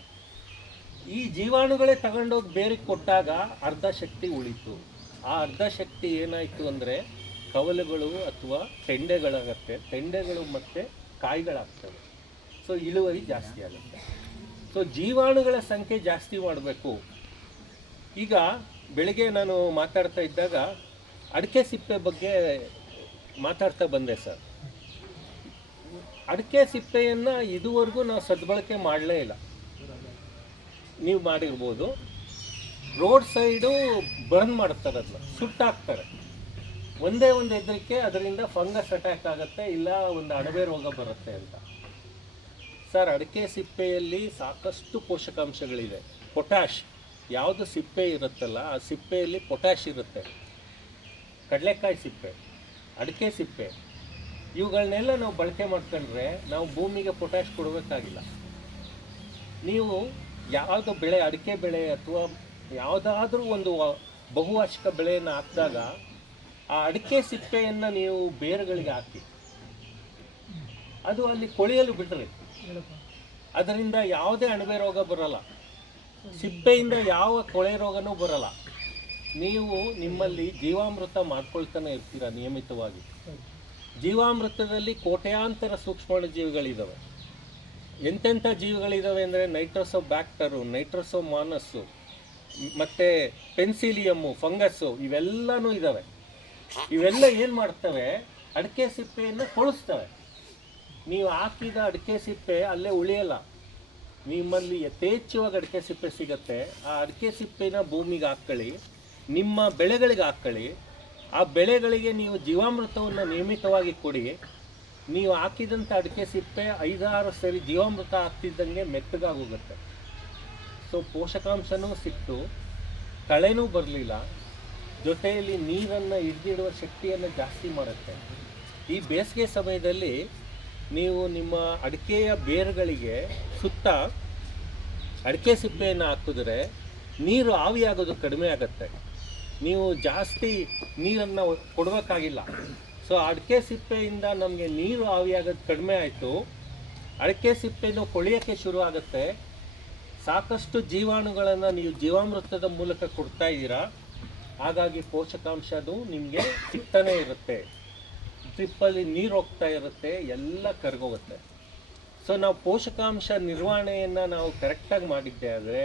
ಈ ಜೀವಾಣುಗಳೇ ತಗೊಂಡೋಗಿ ಬೇರಿಗೆ ಕೊಟ್ಟಾಗ ಅರ್ಧ ಶಕ್ತಿ ಉಳಿತು. ಆ ಅರ್ಧ ಶಕ್ತಿ ಏನಾಯಿತು ಅಂದರೆ ಕವಲುಗಳು ಅಥವಾ ತೆಂಡೆಗಳಾಗತ್ತೆ, ತೆಂಡೆಗಳು ಮತ್ತು ಕಾಯಿಗಳಾಗ್ತವೆ. ಸೊ ಇಳುವರಿ ಜಾಸ್ತಿ ಆಗುತ್ತೆ. ಸೊ ಜೀವಾಣುಗಳ ಸಂಖ್ಯೆ ಜಾಸ್ತಿ ಮಾಡಬೇಕು. ಈಗ ಬೆಳಿಗ್ಗೆ ನಾನು ಮಾತಾಡ್ತಾ ಇದ್ದಾಗ ಅಡಿಕೆ ಸಿಪ್ಪೆ ಬಗ್ಗೆ ಮಾತಾಡ್ತಾ ಬಂದೆ ಸರ್. ಅಡಿಕೆ ಸಿಪ್ಪೆಯನ್ನು ಇದುವರೆಗೂ ನಾವು ಸದ್ಬಳಕೆ ಮಾಡಲೇ ಇಲ್ಲ. ನೀವು ಮಾಡಿರ್ಬೋದು. ರೋಡ್ ಸೈಡು ಬರ್ನ್ ಮಾಡ್ತಾರೆ, ಅದನ್ನ ಸುಟ್ಟಾಕ್ತಾರೆ. ಒಂದೇ ಒಂದು ಹೆದರಿಕೆ, ಅದರಿಂದ ಫಂಗಸ್ ಅಟ್ಯಾಕ್ ಆಗುತ್ತೆ, ಇಲ್ಲ ಒಂದು ಅಣಬೆ ರೋಗ ಬರುತ್ತೆ ಅಂತ. ಸರ್, ಅಡಿಕೆ ಸಿಪ್ಪೆಯಲ್ಲಿ ಸಾಕಷ್ಟು ಪೋಷಕಾಂಶಗಳಿದೆ. ಪೊಟ್ಯಾಶ್, ಯಾವುದು ಸಿಪ್ಪೆ ಇರುತ್ತಲ್ಲ ಆ ಸಿಪ್ಪೆಯಲ್ಲಿ ಪೊಟ್ಯಾಶ್ ಇರುತ್ತೆ. ಕಡಲೆಕಾಯಿ ಸಿಪ್ಪೆ, ಅಡಿಕೆ ಸಿಪ್ಪೆ, ಇವುಗಳನ್ನೆಲ್ಲ ನಾವು ಬಳಕೆ ಮಾಡ್ಕೊಂಡ್ರೆ ನಾವು ಭೂಮಿಗೆ ಪೊಟ್ಯಾಶ್ ಕೊಡಬೇಕಾಗಿಲ್ಲ. ನೀವು ಯಾವುದು ಬೆಳೆ, ಅಡಿಕೆ ಬೆಳೆ ಅಥವಾ ಯಾವುದಾದ್ರೂ ಒಂದು ಬಹುವಾರ್ಷಿಕ ಬೆಳೆಯನ್ನು ಹಾಕಿದಾಗ ಆ ಅಡಿಕೆ ಸಿಪ್ಪೆಯನ್ನು ನೀವು ಬೇರುಗಳಿಗೆ ಹಾಕಿ ಅದು ಅಲ್ಲಿ ಕೊಳೆಯಲು ಬಿಡ್ರಿ, ಅದರಿಂದ ಯಾವುದೇ ಅಣಬೆ ರೋಗ ಬರೋಲ್ಲ, ಸಿಪ್ಪೆಯಿಂದ ಯಾವ ಕೊಳೆ ರೋಗನೂ ಬರೋಲ್ಲ. ನೀವು ನಿಮ್ಮಲ್ಲಿ ಜೀವಾಮೃತ ಮಾಡ್ಕೊಳ್ತಾನೆ ಇರ್ತೀರ ನಿಯಮಿತವಾಗಿ. ಜೀವಾಮೃತದಲ್ಲಿ ಕೋಟ್ಯಾಂತರ ಸೂಕ್ಷ್ಮಾಣುಜೀವಿಗಳಿದ್ದಾವೆ. ಎಂತೆಂಥ ಜೀವಿಗಳಿದ್ದಾವೆ ಅಂದರೆ ನೈಟ್ರೋಸೋಬ್ಯಾಕ್ಟರು, ನೈಟ್ರೋಸೋಮಾನಸ್ಸು, ಮತ್ತು ಪೆನ್ಸಿಲಿಯಮ್ಮು, ಫಂಗಸ್ಸು, ಇವೆಲ್ಲನೂ ಇದ್ದಾವೆ. ಇವೆಲ್ಲ ಏನು ಮಾಡ್ತವೆ, ಅಡಿಕೆ ಸಿಪ್ಪೆಯನ್ನು ಕೊಳಿಸ್ತವೆ. ನೀವು ಹಾಕಿದ ಅಡಿಕೆ ಸಿಪ್ಪೆ ಅಲ್ಲೇ ಉಳಿಯಲ್ಲ. ನಿಮ್ಮಲ್ಲಿ ಯಥೇಚ್ಛವಾಗಿ ಅಡಿಕೆ ಸಿಪ್ಪೆ ಸಿಗುತ್ತೆ. ಆ ಅಡಿಕೆ ಸಿಪ್ಪೆನ ಭೂಮಿಗೆ ಹಾಕ್ಕೊಳ್ಳಿ, ನಿಮ್ಮ ಬೆಳೆಗಳಿಗೆ ಹಾಕ್ಕೊಳ್ಳಿ. ಆ ಬೆಳೆಗಳಿಗೆ ನೀವು ಜೀವಾಮೃತವನ್ನು ನಿಯಮಿತವಾಗಿ ಕೊಡಿ. ನೀವು ಹಾಕಿದಂಥ ಅಡಿಕೆ ಸಿಪ್ಪೆ 5-6 ಸರಿ ಜೀವಾಮೃತ ಹಾಕ್ತಿದ್ದಂಗೆ ಮೆತ್ತಗಾಗೋಗುತ್ತೆ. ಸೊ ಪೋಷಕಾಂಶನೂ ಸಿಕ್ತು, ಕಳೆನೂ ಬರಲಿಲ್ಲ, ಜೊತೆಯಲ್ಲಿ ನೀರನ್ನು ಹಿಡಿದಿಡುವ ಶಕ್ತಿಯನ್ನು ಜಾಸ್ತಿ ಮಾಡುತ್ತೆ. ಈ ಬೇಸಿಗೆ ಸಮಯದಲ್ಲಿ ನೀವು ನಿಮ್ಮ ಅಡಿಕೆಯ ಬೇರುಗಳಿಗೆ ಸುತ್ತ ಅಡಿಕೆ ಸಿಪ್ಪೆಯನ್ನು ಹಾಕಿದ್ರೆ ನೀರು ಆವಿಯಾಗೋದು ಕಡಿಮೆ ಆಗುತ್ತೆ. ನೀವು ಜಾಸ್ತಿ ನೀರನ್ನು ಕೊಡಬೇಕಾಗಿಲ್ಲ. ಸೊ ಅಡಿಕೆ ಸಿಪ್ಪೆಯಿಂದ ನಮಗೆ ನೀರು ಆವಿಯಾಗೋದು ಕಡಿಮೆ ಆಯಿತು. ಅಡಿಕೆ ಸಿಪ್ಪೆನೂ ಕೊಳೆಯೋಕ್ಕೆ ಶುರು ಆಗುತ್ತೆ. ಸಾಕಷ್ಟು ಜೀವಾಣುಗಳನ್ನು ನೀವು ಜೀವಾಮೃತದ ಮೂಲಕ ಕೊಡ್ತಾ ಇದ್ದೀರಾ. ಹಾಗಾಗಿ ಪೋಷಕಾಂಶನೂ ನಿಮಗೆ ಸಿಗ್ತಾನೆ ಇರುತ್ತೆ. ಡ್ರಿಪ್ಪಲ್ಲಿ ನೀರು ಹೋಗ್ತಾ ಇರುತ್ತೆ, ಎಲ್ಲ ಕರಗೋಗುತ್ತೆ. ಸೊ ನಾವು ಪೋಷಕಾಂಶ ನಿರ್ವಹಣೆಯನ್ನು ನಾವು ಕರೆಕ್ಟಾಗಿ ಮಾಡಿದ್ದೆ ಆದರೆ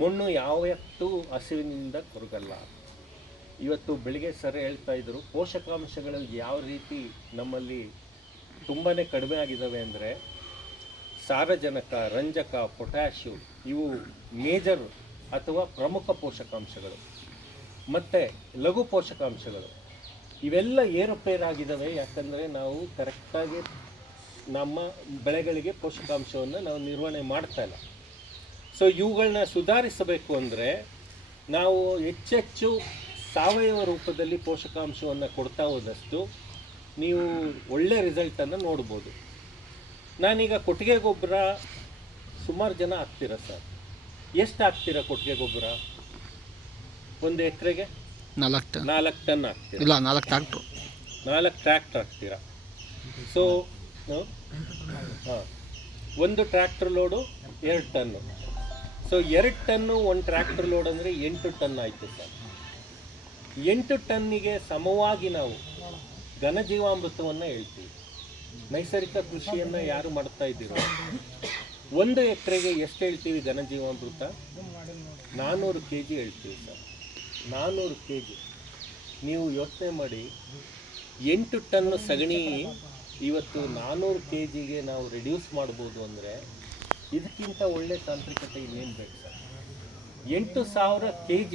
ಮಣ್ಣು ಯಾವತ್ತೂ ಹಸಿವಿನಿಂದ ಕೊರಗಲ್ಲ. ಇವತ್ತು ಬೆಳಿಗ್ಗೆ ಸರ್ ಹೇಳ್ತಾ ಇದ್ದರು, ಪೋಷಕಾಂಶಗಳಲ್ಲಿ ಯಾವ ರೀತಿ ನಮ್ಮಲ್ಲಿ ತುಂಬಾ ಕಡಿಮೆ ಆಗಿದ್ದಾವೆ ಅಂದರೆ ಸಾರಜನಕ, ರಂಜಕ, ಪೊಟ್ಯಾಶು, ಇವು ಮೇಜರ್ ಅಥವಾ ಪ್ರಮುಖ ಪೋಷಕಾಂಶಗಳು. ಮತ್ತು ಲಘು ಪೋಷಕಾಂಶಗಳು ಇವೆಲ್ಲ ಏರುಪೇರಾಗಿದ್ದಾವೆ. ಯಾಕಂದರೆ ನಾವು ಕರೆಕ್ಟಾಗಿ ನಮ್ಮ ಬೆಳೆಗಳಿಗೆ ಪೋಷಕಾಂಶವನ್ನು ನಾವು ನಿರ್ವಹಣೆ ಮಾಡ್ತಾ ಇಲ್ಲ. ಸೊ ಇವುಗಳನ್ನ ಸುಧಾರಿಸಬೇಕು ಅಂದರೆ ನಾವು ಹೆಚ್ಚೆಚ್ಚು ಸಾವಯವ ರೂಪದಲ್ಲಿ ಪೋಷಕಾಂಶವನ್ನು ಕೊಡ್ತಾ ಹೋದಷ್ಟು ನೀವು ಒಳ್ಳೆ ರಿಸಲ್ಟನ್ನು ನೋಡ್ಬೋದು. ನಾನೀಗ ಕೊಟ್ಟಿಗೆ ಗೊಬ್ಬರ ಸುಮಾರು ಜನ ಹಾಕ್ತೀರ ಸರ್. ಎಷ್ಟು ಹಾಕ್ತೀರ ಕೊಟ್ಟಿಗೆ ಗೊಬ್ಬರ? ಒಂದು ಎಕರೆಗೆ 4 ಟನ್ ಹಾಕ್ತೀರ? ಇಲ್ಲ, 4 ಟ್ರಾಕ್ಟ್ರು. 4 ಟ್ರ್ಯಾಕ್ಟರ್ ಹಾಕ್ತೀರಾ? ಸೊ ಹಾಂ, ಒಂದು tractor load 2 ton. So 2 ton ಒಂದು ಟ್ರ್ಯಾಕ್ಟರ್ ಲೋಡ್ ಅಂದರೆ 8 ಟನ್ ಆಯಿತು ಸರ್. 8 ಟನ್ನಿಗೆ ಸಮವಾಗಿ ನಾವು ಘನಜೀವಾಮೃತವನ್ನು ಹೇಳ್ತೀವಿ. ನೈಸರ್ಗಿಕ ಕೃಷಿಯನ್ನು ಯಾರು ಮಾಡ್ತಾ ಇದ್ದೀರೋ 1 ಎಕರೆಗೆ ಎಷ್ಟು ಹೇಳ್ತೀವಿ ಘನಜೀವಾಮೃತ? 400 kg ಹೇಳ್ತೀವಿ ಸರ್. 400 kg. ನೀವು ಯೋಚನೆ ಮಾಡಿ, 8 ಟನ್ನು ಸಗಣಿ ಇವತ್ತು 400 kgಗೆ ನಾವು ರಿಡ್ಯೂಸ್ ಮಾಡ್ಬೋದು ಅಂದರೆ ಇದಕ್ಕಿಂತ ಒಳ್ಳೆ ತಾಂತ್ರಿಕತೆ ಇನ್ನೇನು ಬೇಕು ಸರ್? 8000 kg,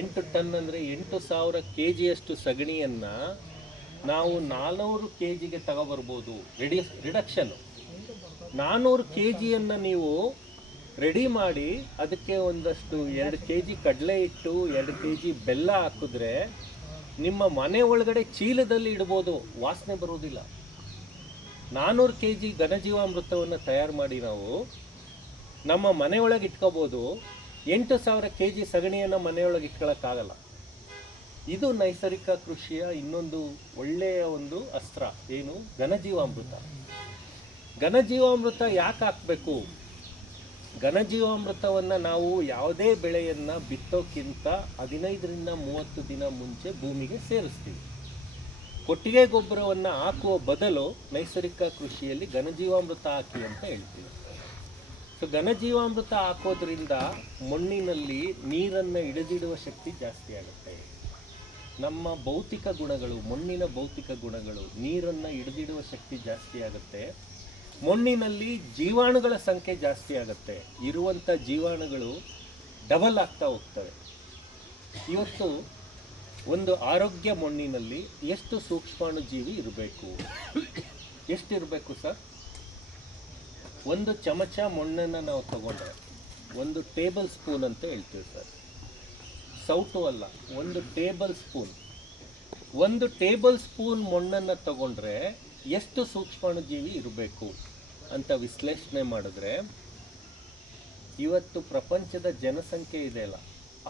8 ಟನ್ ಅಂದರೆ 8000 kgಯಷ್ಟು ಸಗಣಿಯನ್ನು ನಾವು 400 kgಗೆ ತಗೊಬರ್ಬೋದು. ರಿಡಕ್ಷನ್ನು 400 kgಯನ್ನು ನೀವು ರೆಡಿ ಮಾಡಿ ಅದಕ್ಕೆ ಒಂದಷ್ಟು 2 kg ಕಡಲೆ ಹಿಟ್ಟು, 2 kg ಬೆಲ್ಲ ಹಾಕಿದ್ರೆ ನಿಮ್ಮ ಮನೆ ಒಳಗಡೆ ಚೀಲದಲ್ಲಿ ಇಡ್ಬೋದು, ವಾಸನೆ ಬರೋದಿಲ್ಲ. 400 kg ಘನಜೀವಾಮೃತವನ್ನು ತಯಾರು ಮಾಡಿ ನಾವು ನಮ್ಮ ಮನೆಯೊಳಗೆ ಇಟ್ಕೋಬೋದು. 8,000 kg ಸಗಣಿಯನ್ನು ಮನೆಯೊಳಗೆ ಇಟ್ಕೊಳ್ಳೋಕ್ಕಾಗಲ್ಲ. ಇದು ನೈಸರ್ಗಿಕ ಕೃಷಿಯ ಇನ್ನೊಂದು ಒಳ್ಳೆಯ ಒಂದು ಅಸ್ತ್ರ. ಏನು? ಘನಜೀವಾಮೃತ. ಘನಜೀವಾಮೃತ ಯಾಕೆ ಹಾಕಬೇಕು? ಘನಜೀವಾಮೃತವನ್ನು ನಾವು ಯಾವುದೇ ಬೆಳೆಯನ್ನು ಬಿತ್ತೋಕ್ಕಿಂತ 15ರಿಂದ 30 ದಿನ ಮುಂಚೆ ಭೂಮಿಗೆ ಸೇರಿಸ್ತೀವಿ. ಕೊಟ್ಟಿಗೆ ಗೊಬ್ಬರವನ್ನು ಹಾಕುವ ಬದಲು ನೈಸರ್ಗಿಕ ಕೃಷಿಯಲ್ಲಿ ಘನಜೀವಾಮೃತ ಹಾಕಿ ಅಂತ ಹೇಳ್ತೀವಿ. ಸೊ ಘನಜೀವಾಮೃತ ಹಾಕೋದ್ರಿಂದ ಮಣ್ಣಿನಲ್ಲಿ ನೀರನ್ನು ಹಿಡಿದಿಡುವ ಶಕ್ತಿ ಜಾಸ್ತಿ ಆಗುತ್ತೆ. ನಮ್ಮ ಭೌತಿಕ ಗುಣಗಳು, ಮಣ್ಣಿನ ಭೌತಿಕ ಗುಣಗಳು, ನೀರನ್ನು ಹಿಡಿದಿಡುವ ಶಕ್ತಿ ಜಾಸ್ತಿ ಆಗುತ್ತೆ. ಮಣ್ಣಿನಲ್ಲಿ ಜೀವಾಣುಗಳ ಸಂಖ್ಯೆ ಜಾಸ್ತಿ ಆಗುತ್ತೆ. ಇರುವಂಥ ಜೀವಾಣುಗಳು ಡಬಲ್ ಆಗ್ತಾ ಹೋಗ್ತವೆ. ಇವತ್ತು ಒಂದು ಆರೋಗ್ಯ ಮಣ್ಣಿನಲ್ಲಿ ಎಷ್ಟು ಸೂಕ್ಷ್ಮಾಣು ಜೀವಿ ಇರಬೇಕು? ಎಷ್ಟಿರಬೇಕು ಸರ್? ಒಂದು ಚಮಚ ಮಣ್ಣನ್ನು ನಾವು ತಗೊಂಡ್ರೆ 1 ಟೇಬಲ್ ಸ್ಪೂನ್ ಅಂತ ಹೇಳ್ತೀವಿ ಸರ್. ಸೌಟು ಅಲ್ಲ, 1 ಟೇಬಲ್ ಸ್ಪೂನ್. 1 ಟೇಬಲ್ ಸ್ಪೂನ್ ಮಣ್ಣನ್ನು ತಗೊಂಡ್ರೆ ಎಷ್ಟು ಸೂಕ್ಷ್ಮಾಣು ಜೀವಿ ಇರಬೇಕು ಅಂತ ವಿಶ್ಲೇಷಣೆ ಮಾಡಿದ್ರೆ ಇವತ್ತು ಪ್ರಪಂಚದ ಜನಸಂಖ್ಯೆ ಇದೆಯಲ್ಲ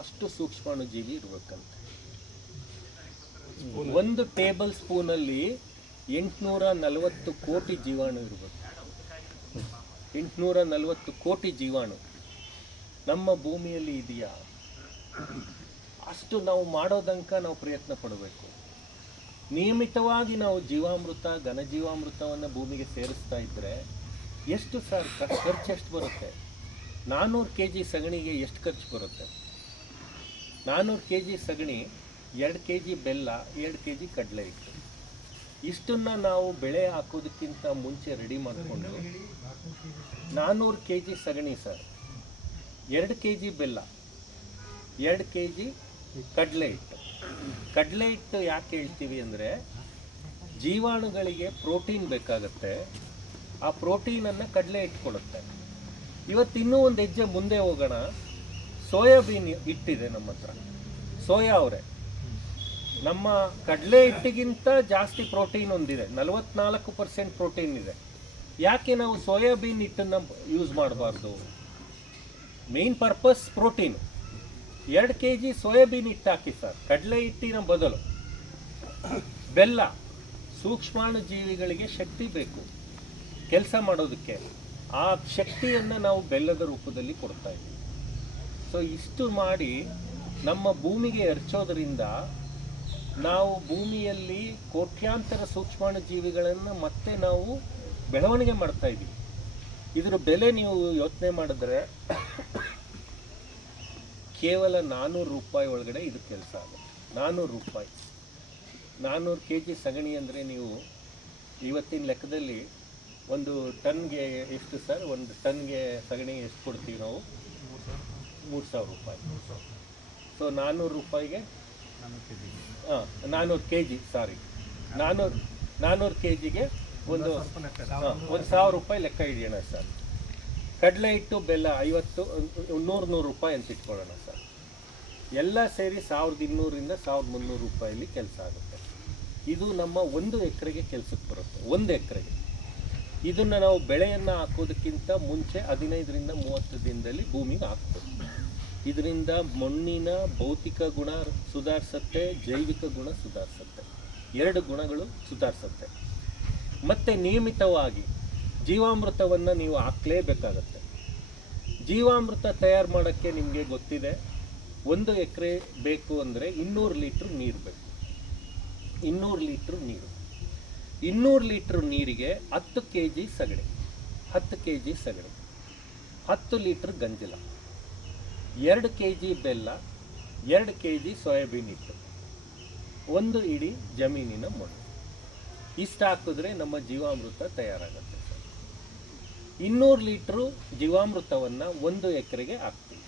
ಅಷ್ಟು ಸೂಕ್ಷ್ಮಾಣು ಜೀವಿ ಇರಬೇಕಂತೆ. 1 ಟೇಬಲ್ ಸ್ಪೂನಲ್ಲಿ 840 ಕೋಟಿ ಜೀವಾಣು ಇರಬೇಕು. 840 ಕೋಟಿ ಜೀವಾಣು ನಮ್ಮ ಭೂಮಿಯಲ್ಲಿ ಇದೆಯಾ? ಅಷ್ಟು ನಾವು ಮಾಡೋದಂಕ ನಾವು ಪ್ರಯತ್ನ ಪಡಬೇಕು. ನಿಯಮಿತವಾಗಿ ನಾವು ಜೀವಾಮೃತ, ಘನಜೀವಾಮೃತವನ್ನು ಭೂಮಿಗೆ ಸೇರಿಸ್ತಾ ಇದ್ದರೆ ಎಷ್ಟು ಸರ್ ಖರ್ಚು ಎಷ್ಟು ಬರುತ್ತೆ? 400 kg ಸಗಣಿಗೆ ಎಷ್ಟು ಖರ್ಚು ಬರುತ್ತೆ? 400 kg ಸಗಣಿ, 2 kg ಬೆಲ್ಲ, 2 kg ಕಡಲೆ ಹಿಟ್ಟು. ಇಷ್ಟನ್ನು ನಾವು ಬೆಳೆ ಹಾಕೋದಕ್ಕಿಂತ ಮುಂಚೆ ರೆಡಿ ಮಾಡಿಕೊಂಡು 400 kg ಸಗಣಿ ಸರ್, 2 kg ಬೆಲ್ಲ, 2 kg ಕಡಲೆ ಹಿಟ್ಟು. ಕಡಲೆ ಹಿಟ್ಟು ಯಾಕೆ ಹೇಳ್ತೀವಿ ಅಂದರೆ ಜೀವಾಣುಗಳಿಗೆ ಪ್ರೋಟೀನ್ ಬೇಕಾಗತ್ತೆ. ಆ ಪ್ರೋಟೀನನ್ನು ಕಡಲೆ ಇಟ್ಕೊಳ್ಳುತ್ತೆ. ಇವತ್ತು ಇನ್ನೂ ಒಂದು ಹೆಜ್ಜೆ ಮುಂದೆ ಹೋಗೋಣ. ಸೋಯಾಬೀನ್ ಹಿಟ್ಟಿದೆ ನಮ್ಮ ಹತ್ರ, ಸೋಯಾ ಅವರೆ. ನಮ್ಮ ಕಡಲೆ ಹಿಟ್ಟಿಗಿಂತ ಜಾಸ್ತಿ ಪ್ರೋಟೀನ್ ಹೊಂದಿದೆ, 44% ಪ್ರೋಟೀನ್ ಇದೆ. ಯಾಕೆ ನಾವು ಸೋಯಾಬೀನ್ ಹಿಟ್ಟನ್ನು ಯೂಸ್ ಮಾಡಬಾರ್ದು? Main purpose protein. 2 kg soybean ಹಿಟ್ಟು ಹಾಕಿ ಸರ್, ಕಡಲೆ ಹಿಟ್ಟಿನ ಬದಲು. ಬೆಲ್ಲ, ಸೂಕ್ಷ್ಮಾಣು ಜೀವಿಗಳಿಗೆ ಶಕ್ತಿ ಬೇಕು ಕೆಲಸ ಮಾಡೋದಕ್ಕೆ. ಆ ಶಕ್ತಿಯನ್ನು ನಾವು ಬೆಲ್ಲದ ರೂಪದಲ್ಲಿ ಕೊಡ್ತಾ ಇದ್ದೀವಿ. ಸೊ ಇಷ್ಟು ಮಾಡಿ ನಮ್ಮ ಭೂಮಿಗೆ ಎರಚೋದ್ರಿಂದ ನಾವು ಭೂಮಿಯಲ್ಲಿ ಕೋಟ್ಯಾಂತರ ಸೂಕ್ಷ್ಮಾಣು ಜೀವಿಗಳನ್ನು ಮತ್ತೆ ನಾವು ಬೆಳವಣಿಗೆ ಮಾಡ್ತಾ ಇದ್ದೀವಿ. ಇದರ ಬೆಲೆ ನೀವು ಯೋಚನೆ ಮಾಡಿದ್ರೆ ಕೇವಲ 400 ರೂಪಾಯಿ ಒಳಗಡೆ ಇದು ಕೆಲಸ ಆಗುತ್ತೆ. 400 ರೂಪಾಯಿ. 400 kg ಸಗಣಿ ಅಂದರೆ ನೀವು ಇವತ್ತಿನ ಲೆಕ್ಕದಲ್ಲಿ ಒಂದು ಟನ್ಗೆ ಎಷ್ಟು ಸರ್? 1 ಟನ್ಗೆ ಸಗಣಿ ಎಷ್ಟು ಕೊಡ್ತೀವಿ ನಾವು? 3,000 ರೂಪಾಯಿ. ಸೊ 400 ರೂಪಾಯಿಗೆ 400 kg, ಸಾರಿ, 400 kgಗೆ ಒಂದು 1,000 ರೂಪಾಯಿ ಲೆಕ್ಕ ಹಿಡಿಯೋಣ ಸರ್. ಕಡಲೆ ಹಿಟ್ಟು ಬೆಲ್ಲ 50, 100 ರೂಪಾಯಿ ಅಂತ ಇಟ್ಕೊಳ್ಳೋಣ ಸರ್. ಎಲ್ಲ ಸೇರಿ 1,200ರಿಂದ 1,300 ರೂಪಾಯಲ್ಲಿ ಕೆಲಸ ಆಗುತ್ತೆ. ಇದು ನಮ್ಮ 1 ಎಕರೆಗೆ ಕೆಲಸಕ್ಕೆ ಬರುತ್ತೆ. 1 ಎಕರೆಗೆ ಇದನ್ನು ನಾವು ಬೆಳೆಯನ್ನು ಹಾಕೋದಕ್ಕಿಂತ ಮುಂಚೆ 15ರಿಂದ 30 ದಿನದಲ್ಲಿ ಭೂಮಿಗೆ ಹಾಕ್ಬೋದು. ಇದರಿಂದ ಮಣ್ಣಿನ ಭೌತಿಕ ಗುಣ ಸುಧಾರಿಸುತ್ತೆ, ಜೈವಿಕ ಗುಣ ಸುಧಾರಿಸುತ್ತೆ. 2 ಗುಣಗಳು ಸುಧಾರಿಸುತ್ತೆ. ಮತ್ತು ನಿಯಮಿತವಾಗಿ ಜೀವಾಮೃತವನ್ನು ನೀವು ಹಾಕಲೇಬೇಕಾಗತ್ತೆ. ಜೀವಾಮೃತ ತಯಾರು ಮಾಡೋಕ್ಕೆ ನಿಮಗೆ ಗೊತ್ತಿದೆ, 1 ಎಕರೆ ಬೇಕು ಅಂದರೆ 200 ಲೀಟ್ರ್ ನೀರು ಬೇಕು. 200 ಲೀಟ್ರ್ ನೀರು, 200 ಲೀಟ್ರ್ ನೀರಿಗೆ 10 kg ಸಗಣಿ, 10 kg ಸಗಣಿ, 10 ಲೀಟ್ರ್ ಗಂಜಲ, 2 kg ಬೆಲ್ಲ, 2 kg ಸೋಯಾಬೀನ್ ಹಿಟ್ಟು, 1 ಇಡೀ ಜಮೀನಿನ ಮಣ್ಣು. ಇಷ್ಟು ಹಾಕಿದ್ರೆ ನಮ್ಮ ಜೀವಾಮೃತ ತಯಾರಾಗುತ್ತೆ ಸರ್. 200 ಲೀಟ್ರು ಜೀವಾಮೃತವನ್ನು 1 ಎಕರೆಗೆ ಹಾಕ್ತೀವಿ.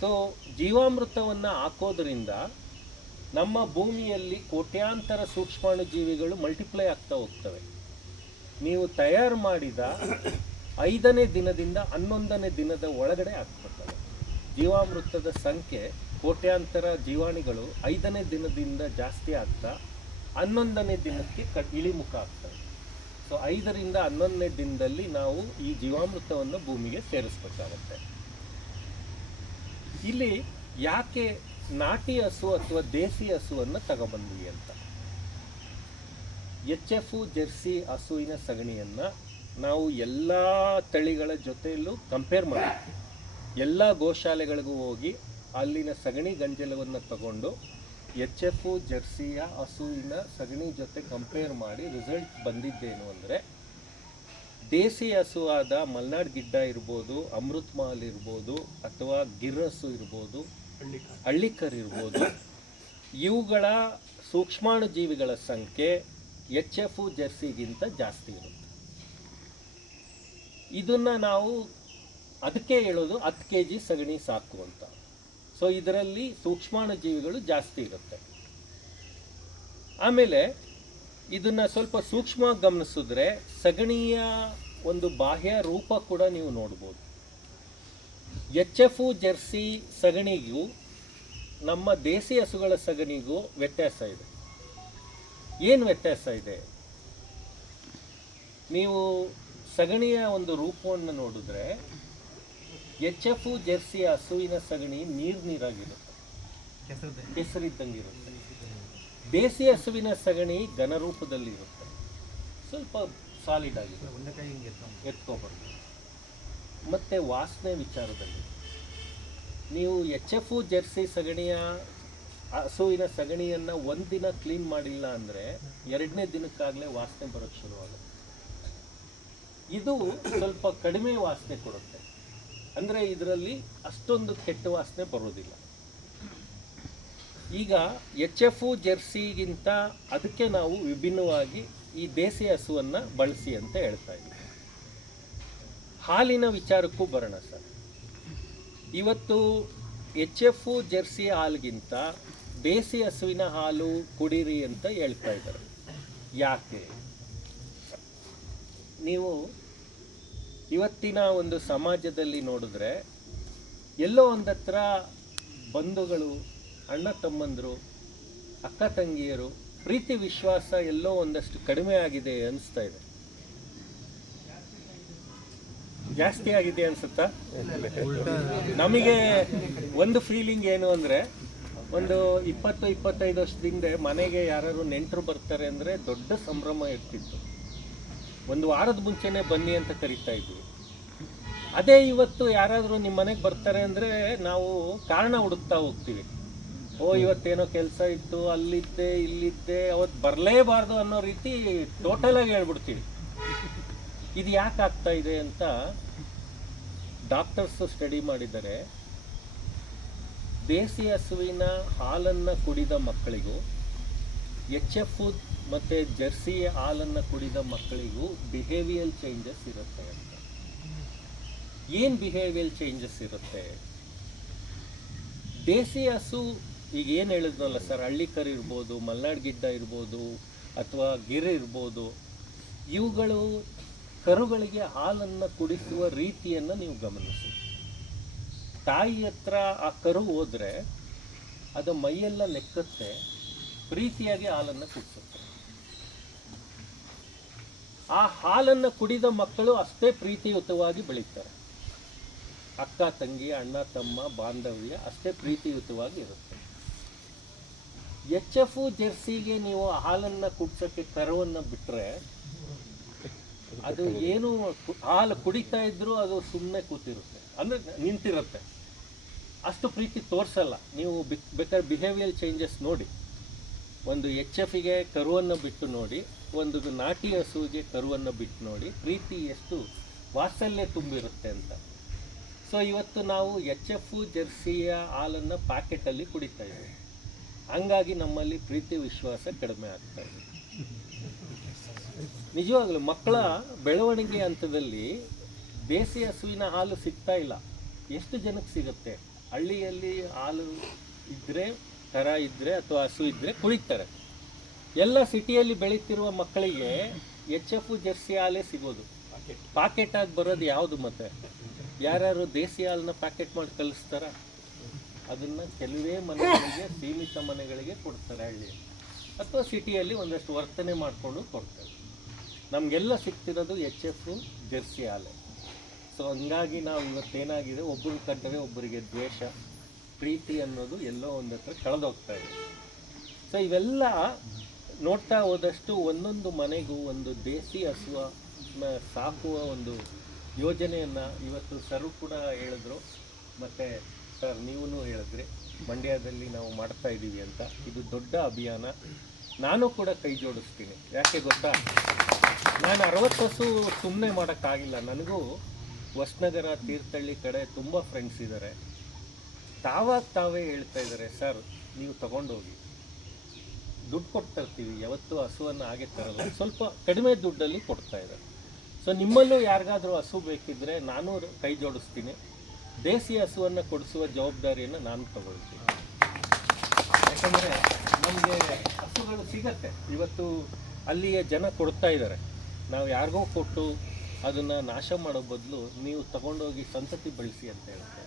ಸೊ ಜೀವಾಮೃತವನ್ನು ಹಾಕೋದ್ರಿಂದ ನಮ್ಮ ಭೂಮಿಯಲ್ಲಿ ಕೋಟ್ಯಾಂತರ ಸೂಕ್ಷ್ಮಾಣುಜೀವಿಗಳು ಮಲ್ಟಿಪ್ಲೈ ಆಗ್ತಾ ಹೋಗ್ತವೆ. ನೀವು ತಯಾರು ಮಾಡಿದ 5ನೇ ದಿನದಿಂದ 11ನೇ ದಿನದ ಒಳಗಡೆ ಆಗ್ತದೆ. ಜೀವಾಮೃತದ ಸಂಖ್ಯೆ ಕೋಟ್ಯಾಂತರ ಜೀವಾಣುಗಳು 5ನೇ ದಿನದಿಂದ ಜಾಸ್ತಿ ಆಗ್ತಾ 11ನೇ ದಿನಕ್ಕೆ ಇಳಿಮುಖ ಆಗ್ತವೆ. ಸೊ 5ರಿಂದ 11ನೇ ದಿನದಲ್ಲಿ ನಾವು ಈ ಜೀವಾಮೃತವನ್ನು ಭೂಮಿಗೆ ಸೇರಿಸ್ಬೇಕಾಗತ್ತೆ. ಇಲ್ಲಿ ಯಾಕೆ ನಾಟಿ ಹಸು ಅಥವಾ ದೇಸಿ ಹಸುವನ್ನು ತಗೊಬಂದ್ವಿ ಅಂತ, HF ಜೆರ್ಸಿ ಹಸುವಿನ ಸಗಣಿಯನ್ನು ನಾವು ಎಲ್ಲ ತಳಿಗಳ ಜೊತೆಯಲ್ಲೂ ಕಂಪೇರ್ ಮಾಡಿದ್ವಿ. ಎಲ್ಲ ಗೋಶಾಲೆಗಳಿಗೂ ಹೋಗಿ ಅಲ್ಲಿನ ಸಗಣಿ ಗಂಜಲವನ್ನು ತಗೊಂಡು HF ಜೆರ್ಸಿಯ ಹಸುವಿನ ಸಗಣಿ ಜೊತೆ ಕಂಪೇರ್ ಮಾಡಿ ರಿಸಲ್ಟ್ ಬಂದಿದ್ದೇನು ಅಂದರೆ, ದೇಸಿ ಹಸು ಆದ ಮಲ್ನಾಡ್ ಗಿಡ್ಡ ಇರ್ಬೋದು, ಅಮೃತ್ ಮಹಲ್ ಇರ್ಬೋದು, ಅಥವಾ ಗಿರ್ ಹಸು ಇರ್ಬೋದು, ಹಳ್ಳಿಕರ್ ಇರ್ಬೋದು, ಇವುಗಳ ಸೂಕ್ಷ್ಮಾಣುಜೀವಿಗಳ ಸಂಖ್ಯೆ HF ಜೆರ್ಸಿಗಿಂತ ಜಾಸ್ತಿ ಇರುತ್ತೆ. ಇದನ್ನು ನಾವು ಅದಕ್ಕೆ ಹೇಳೋದು 10 kg ಸಗಣಿ ಸಾಕು ಅಂತ. ಸೊ ಇದರಲ್ಲಿ ಸೂಕ್ಷ್ಮಾಣುಜೀವಿಗಳು ಜಾಸ್ತಿ ಇರುತ್ತೆ. ಆಮೇಲೆ ಇದನ್ನು ಸ್ವಲ್ಪ ಸೂಕ್ಷ್ಮವಾಗಿ ಗಮನಿಸಿದ್ರೆ ಸಗಣಿಯ ಒಂದು ಬಾಹ್ಯ ರೂಪ ಕೂಡ ನೀವು ನೋಡ್ಬೋದು. HF ಜೆರ್ಸಿ ಸಗಣಿಗೂ ನಮ್ಮ ದೇಸಿ ಹಸುಗಳ ಸಗಣಿಗೂ ವ್ಯತ್ಯಾಸ ಇದೆ. ಏನು ವ್ಯತ್ಯಾಸ ಇದೆ? ನೀವು ಸಗಣಿಯ ಒಂದು ರೂಪವನ್ನು ನೋಡಿದ್ರೆ HF ಜೆರ್ಸಿ ಹಸುವಿನ ಸಗಣಿ ನೀರಾಗಿರುತ್ತೆ, ಕೆಸರಿದ್ದಂಗಿರುತ್ತೆ. ದೇಸಿ ಹಸುವಿನ ಸಗಣಿ ಘನರೂಪದಲ್ಲಿರುತ್ತೆ, ಸ್ವಲ್ಪ ಸಾಲಿಡ್ ಆಗಿರುತ್ತೆ, ಎತ್ಕೋಬಾರ್ದು. ಮತ್ತು ವಾಸನೆ ವಿಚಾರದಲ್ಲಿ ನೀವು HF ಜೆರ್ಸಿ ಸಗಣಿಯ ಹಸುವಿನ ಸಗಣಿಯನ್ನು 1 ದಿನ ಕ್ಲೀನ್ ಮಾಡಿಲ್ಲ ಅಂದರೆ 2ನೇ ದಿನಕ್ಕಾಗಲೇ ವಾಸನೆ ಬರೋಕ್ಕೆ ಶುರುವಾಗುತ್ತೆ. ಇದು ಸ್ವಲ್ಪ ಕಡಿಮೆ ವಾಸನೆ ಕೊಡುತ್ತೆ, ಅಂದರೆ ಇದರಲ್ಲಿ ಅಷ್ಟೊಂದು ಕೆಟ್ಟ ವಾಸನೆ ಬರೋದಿಲ್ಲ. ಈಗ HF ಜೆರ್ಸಿಗಿಂತ ಅದಕ್ಕೆ ನಾವು ವಿಭಿನ್ನವಾಗಿ ಈ ದೇಸಿ ಹಸುವನ್ನು ಬಳಸಿ ಅಂತ ಹೇಳ್ತಾ ಇದ್ದೀವಿ. ಹಾಲಿನ ವಿಚಾರಕ್ಕೂ ಬರೋಣ ಸರ್. ಇವತ್ತು HF ಜೆರ್ಸಿ ಹಾಲಿಗಿಂತ ದೇಸಿ ಹಸುವಿನ ಹಾಲು ಕುಡೀರಿ ಅಂತ ಹೇಳ್ತಾ ಇದ್ದಾರೆ. ಯಾಕೆ? ನೀವು ಇವತ್ತಿನ ಒಂದು ಸಮಾಜದಲ್ಲಿ ನೋಡಿದ್ರೆ ಎಲ್ಲೋ ಒಂದತ್ರ ಬಂಧುಗಳು, ಅಣ್ಣ ತಮ್ಮಂದರು, ಅಕ್ಕ ತಂಗಿಯರು ಪ್ರೀತಿ ವಿಶ್ವಾಸ ಎಲ್ಲೋ ಒಂದಷ್ಟು ಕಡಿಮೆ ಆಗಿದೆ ಅನಿಸ್ತಾ ಇದೆ. ಜಾಸ್ತಿ ಆಗಿದೆ ಅನ್ಸುತ್ತಾ? ನಮಗೆ ಒಂದು ಫೀಲಿಂಗ್ ಏನು ಅಂದರೆ, ಒಂದು 20-25 ವರ್ಷದಿಂದ ಮನೆಗೆ ಯಾರು ನೆಂಟರು ಬರ್ತಾರೆ ಅಂದರೆ ದೊಡ್ಡ ಸಂಭ್ರಮ ಇರ್ತಿತ್ತು. ಒಂದು ವಾರದ ಮುಂಚೆನೇ ಬನ್ನಿ ಅಂತ ಕರಿತಾ ಇದ್ವಿ. ಅದೇ ಇವತ್ತು ಯಾರಾದರೂ ನಿಮ್ಮ ಮನೆಗೆ ಬರ್ತಾರೆ ಅಂದರೆ ನಾವು ಕಾರಣ ಹುಡುಕ್ತಾ ಹೋಗ್ತೀವಿ. ಇವತ್ತೇನೋ ಕೆಲಸ ಇತ್ತು, ಅಲ್ಲಿದ್ದೆ ಇಲ್ಲಿದ್ದೆ, ಅವತ್ತು ಬರಲೇಬಾರ್ದು ಅನ್ನೋ ರೀತಿ ಟೋಟಲಾಗಿ ಹೇಳ್ಬಿಡ್ತೀವಿ. ಇದು ಯಾಕೆ ಆಗ್ತಾ ಇದೆ ಅಂತ ಡಾಕ್ಟರ್ಸು ಸ್ಟಡಿ ಮಾಡಿದ್ದಾರೆ. ದೇಸಿ ಹಸುವಿನ ಹಾಲನ್ನು ಕುಡಿದ ಮಕ್ಕಳಿಗೂ HF ಮತ್ತು ಜೆರ್ಸಿ ಹಾಲನ್ನು ಕುಡಿದ ಮಕ್ಕಳಿಗೂ ಬಿಹೇವಿಯಲ್ ಚೇಂಜಸ್ ಇರುತ್ತೆ ಅಂತ. ಏನು ಬಿಹೇವಿಯಲ್ ಚೇಂಜಸ್ ಇರುತ್ತೆ? ದೇಸಿ ಹಸು ಈಗ ಏನು ಹೇಳಿದ್ನಲ್ಲ ಸರ್, ಹಳ್ಳಿಕರ್ ಇರ್ಬೋದು, ಮಲ್ನಾಡ್ ಗಿಡ್ಡ ಇರ್ಬೋದು, ಅಥವಾ ಗಿರ್ ಇರ್ಬೋದು, ಇವುಗಳು ಕರುಗಳಿಗೆ ಹಾಲನ್ನು ಕುಡಿಸುವ ರೀತಿಯನ್ನು ನೀವು ಗಮನಿಸಿ. ತಾಯಿ ಹತ್ರ ಆ ಕರು ಹೋದರೆ ಅದು ಮೈಯೆಲ್ಲ ನೆಕ್ಕತ್ತೆ, ಪ್ರೀತಿಯಾಗಿ ಹಾಲನ್ನು ಕುಡಿಸುತ್ತೆ. ಆ ಹಾಲನ್ನು ಕುಡಿದ ಮಕ್ಕಳು ಅಷ್ಟೇ ಪ್ರೀತಿಯುತವಾಗಿ ಬೆಳೀತಾರೆ. ಅಕ್ಕ ತಂಗಿ, ಅಣ್ಣ ತಮ್ಮ ಬಾಂಧವ್ಯ ಅಷ್ಟೇ ಪ್ರೀತಿಯುತವಾಗಿ ಇರುತ್ತೆ. HF ಜೆರ್ಸಿಗೆ ನೀವು ಹಾಲನ್ನು ಕುಡಿಸೋಕ್ಕೆ ಕರುವನ್ನು ಬಿಟ್ಟರೆ ಅದು ಏನು ಹಾಲು ಕುಡಿತಾ ಇದ್ರೂ ಅದು ಸುಮ್ಮನೆ ಕೂತಿರುತ್ತೆ, ಅಂದರೆ ನಿಂತಿರುತ್ತೆ, ಅಷ್ಟು ಪ್ರೀತಿ ತೋರಿಸಲ್ಲ. ನೀವು ಬೇಕಾದ್ರೆ ಬಿಹೇವಿಯರ್ ಚೇಂಜಸ್ ನೋಡಿ. ಒಂದು HFಗೆ ಕರುವನ್ನು ಬಿಟ್ಟು ನೋಡಿ, ಒಂದು ನಾಟಿ ಹಸುವಿಗೆ ಕರುವನ್ನು ಬಿಟ್ಟು ನೋಡಿ, ಪ್ರೀತಿ ಎಷ್ಟು ವಾತ್ಸಲ್ಯ ತುಂಬಿರುತ್ತೆ ಅಂತ. ಸೊ ಇವತ್ತು ನಾವು HF ಜೆರ್ಸಿಯ ಹಾಲನ್ನು ಪ್ಯಾಕೆಟಲ್ಲಿ ಕುಡಿತಾ ಇದ್ದೀವಿ, ಹಂಗಾಗಿ ನಮ್ಮಲ್ಲಿ ಪ್ರೀತಿ ವಿಶ್ವಾಸ ಕಡಿಮೆ ಆಗ್ತಾ ಇದೆ. ನಿಜವಾಗ್ಲೂ ಮಕ್ಕಳ ಬೆಳವಣಿಗೆ ಹಂತದಲ್ಲಿ ದೇಸಿ ಹಸುವಿನ ಹಾಲು ಸಿಗ್ತಾ ಇಲ್ಲ. ಎಷ್ಟು ಜನಕ್ಕೆ ಸಿಗುತ್ತೆ? ಹಳ್ಳಿಯಲ್ಲಿ ಹಾಲು ಇದ್ದರೆ ಕರ ಇದ್ದರೆ ಅಥವಾ ಹಸು ಇದ್ದರೆ ಕುಡಿತಾರೆ. ಎಲ್ಲ ಸಿಟಿಯಲ್ಲಿ ಬೆಳೀತಿರುವ ಮಕ್ಕಳಿಗೆ HF ಜರ್ಸಿ ಹಾಲೇ ಸಿಗೋದು. ಪಾಕೆಟ್ ಆಗಿ ಬರೋದು ಯಾವುದು? ಮತ್ತೆ ಯಾರು ದೇಸಿ ಹಾಲನ್ನ ಪ್ಯಾಕೆಟ್ ಮಾಡಿ ಕಳಿಸ್ತಾರ? ಅದನ್ನು ಕೆಲವೇ ಮನೆಗಳಿಗೆ, ಸೀಮಿತ ಮನೆಗಳಿಗೆ ಕೊಡ್ತಾರೆ ಹಳ್ಳಿಯಲ್ಲಿ, ಅಥವಾ ಸಿಟಿಯಲ್ಲಿ ಒಂದಷ್ಟು ವರ್ತನೆ ಮಾಡಿಕೊಂಡು ಕೊಡ್ತಾರೆ. ನಮಗೆಲ್ಲ ಸಿಗ್ತಿರೋದು HF ಜರ್ಸಿ ಹಾಲೆ. ಸೊ ಹಂಗಾಗಿ ನಾವು ಇವತ್ತೇನಾಗಿದೆ, ಒಬ್ಬರು ಕಂಡರೆ ಒಬ್ಬರಿಗೆ ದ್ವೇಷ, ಪ್ರೀತಿ ಅನ್ನೋದು ಎಲ್ಲೋ ಒಂದು ಹತ್ರ ಕಳೆದೋಗ್ತಾ ಇದೆ. ಸೊ ಇವೆಲ್ಲ ನೋಡ್ತಾ ಹೋದಷ್ಟು ಒಂದೊಂದು ಮನೆಗೂ ಒಂದು ದೇಸಿ ಹಸುವನ್ನ ಸಾಕುವ ಒಂದು ಯೋಜನೆಯನ್ನು ಇವತ್ತು ಸರ್ ಕೂಡ ಹೇಳಿದ್ರು, ಮತ್ತು ಸರ್ ನೀವೂ ಹೇಳಿದ್ರಿ ಮಂಡ್ಯದಲ್ಲಿ ನಾವು ಮಾಡ್ತಾ ಇದ್ದೀವಿ ಅಂತ. ಇದು ದೊಡ್ಡ ಅಭಿಯಾನ. ನಾನು ಕೂಡ ಕೈ ಜೋಡಿಸ್ತೀನಿ. ಯಾಕೆ ಗೊತ್ತಾ, ನಾನು 60 ಹಸು ಸುಮ್ಮನೆ ಮಾಡೋಕ್ಕಾಗಿಲ್ಲ. ನನಗೂ ಹೊಸನಗರ, ತೀರ್ಥಹಳ್ಳಿ ಕಡೆ ತುಂಬ ಫ್ರೆಂಡ್ಸ್ ಇದ್ದಾರೆ. ತಾವೇ ಹೇಳ್ತಾ ಇದ್ದಾರೆ, ಸರ್ ನೀವು ತಗೊಂಡೋಗಿ, ದುಡ್ಡು ಕೊಡ್ತಾ ಇರ್ತೀವಿ, ಯಾವತ್ತೂ ಹಸುವನ್ನು ಹಾಗೆ ತರಲ್ಲ, ಸ್ವಲ್ಪ ಕಡಿಮೆ ದುಡ್ಡಲ್ಲಿ ಕೊಡ್ತಾ ಇದ್ದಾರೆ. ಸೊ ನಿಮ್ಮಲ್ಲೂ ಯಾರಿಗಾದರೂ ಹಸು ಬೇಕಿದ್ದರೆ ನಾನು ಕೈ ಜೋಡಿಸ್ತೀನಿ. ದೇಸಿ ಹಸುವನ್ನು ಕೊಡಿಸುವ ಜವಾಬ್ದಾರಿಯನ್ನು ನಾನು ತಗೊಳ್ತೀನಿ. ಯಾಕಂದರೆ ನಮಗೆ ಹಸುಗಳು ಸಿಗತ್ತೆ, ಇವತ್ತು ಅಲ್ಲಿಯ ಜನ ಕೊಡ್ತಾ ಇದ್ದಾರೆ. ನಾವು ಯಾರಿಗೋ ಕೊಟ್ಟು ಅದನ್ನು ನಾಶ ಮಾಡೋ ಬದಲು ನೀವು ತಗೊಂಡೋಗಿ ಸಂತತಿ ಬೆಳೆಸಿ ಅಂತ ಹೇಳ್ತಾರೆ.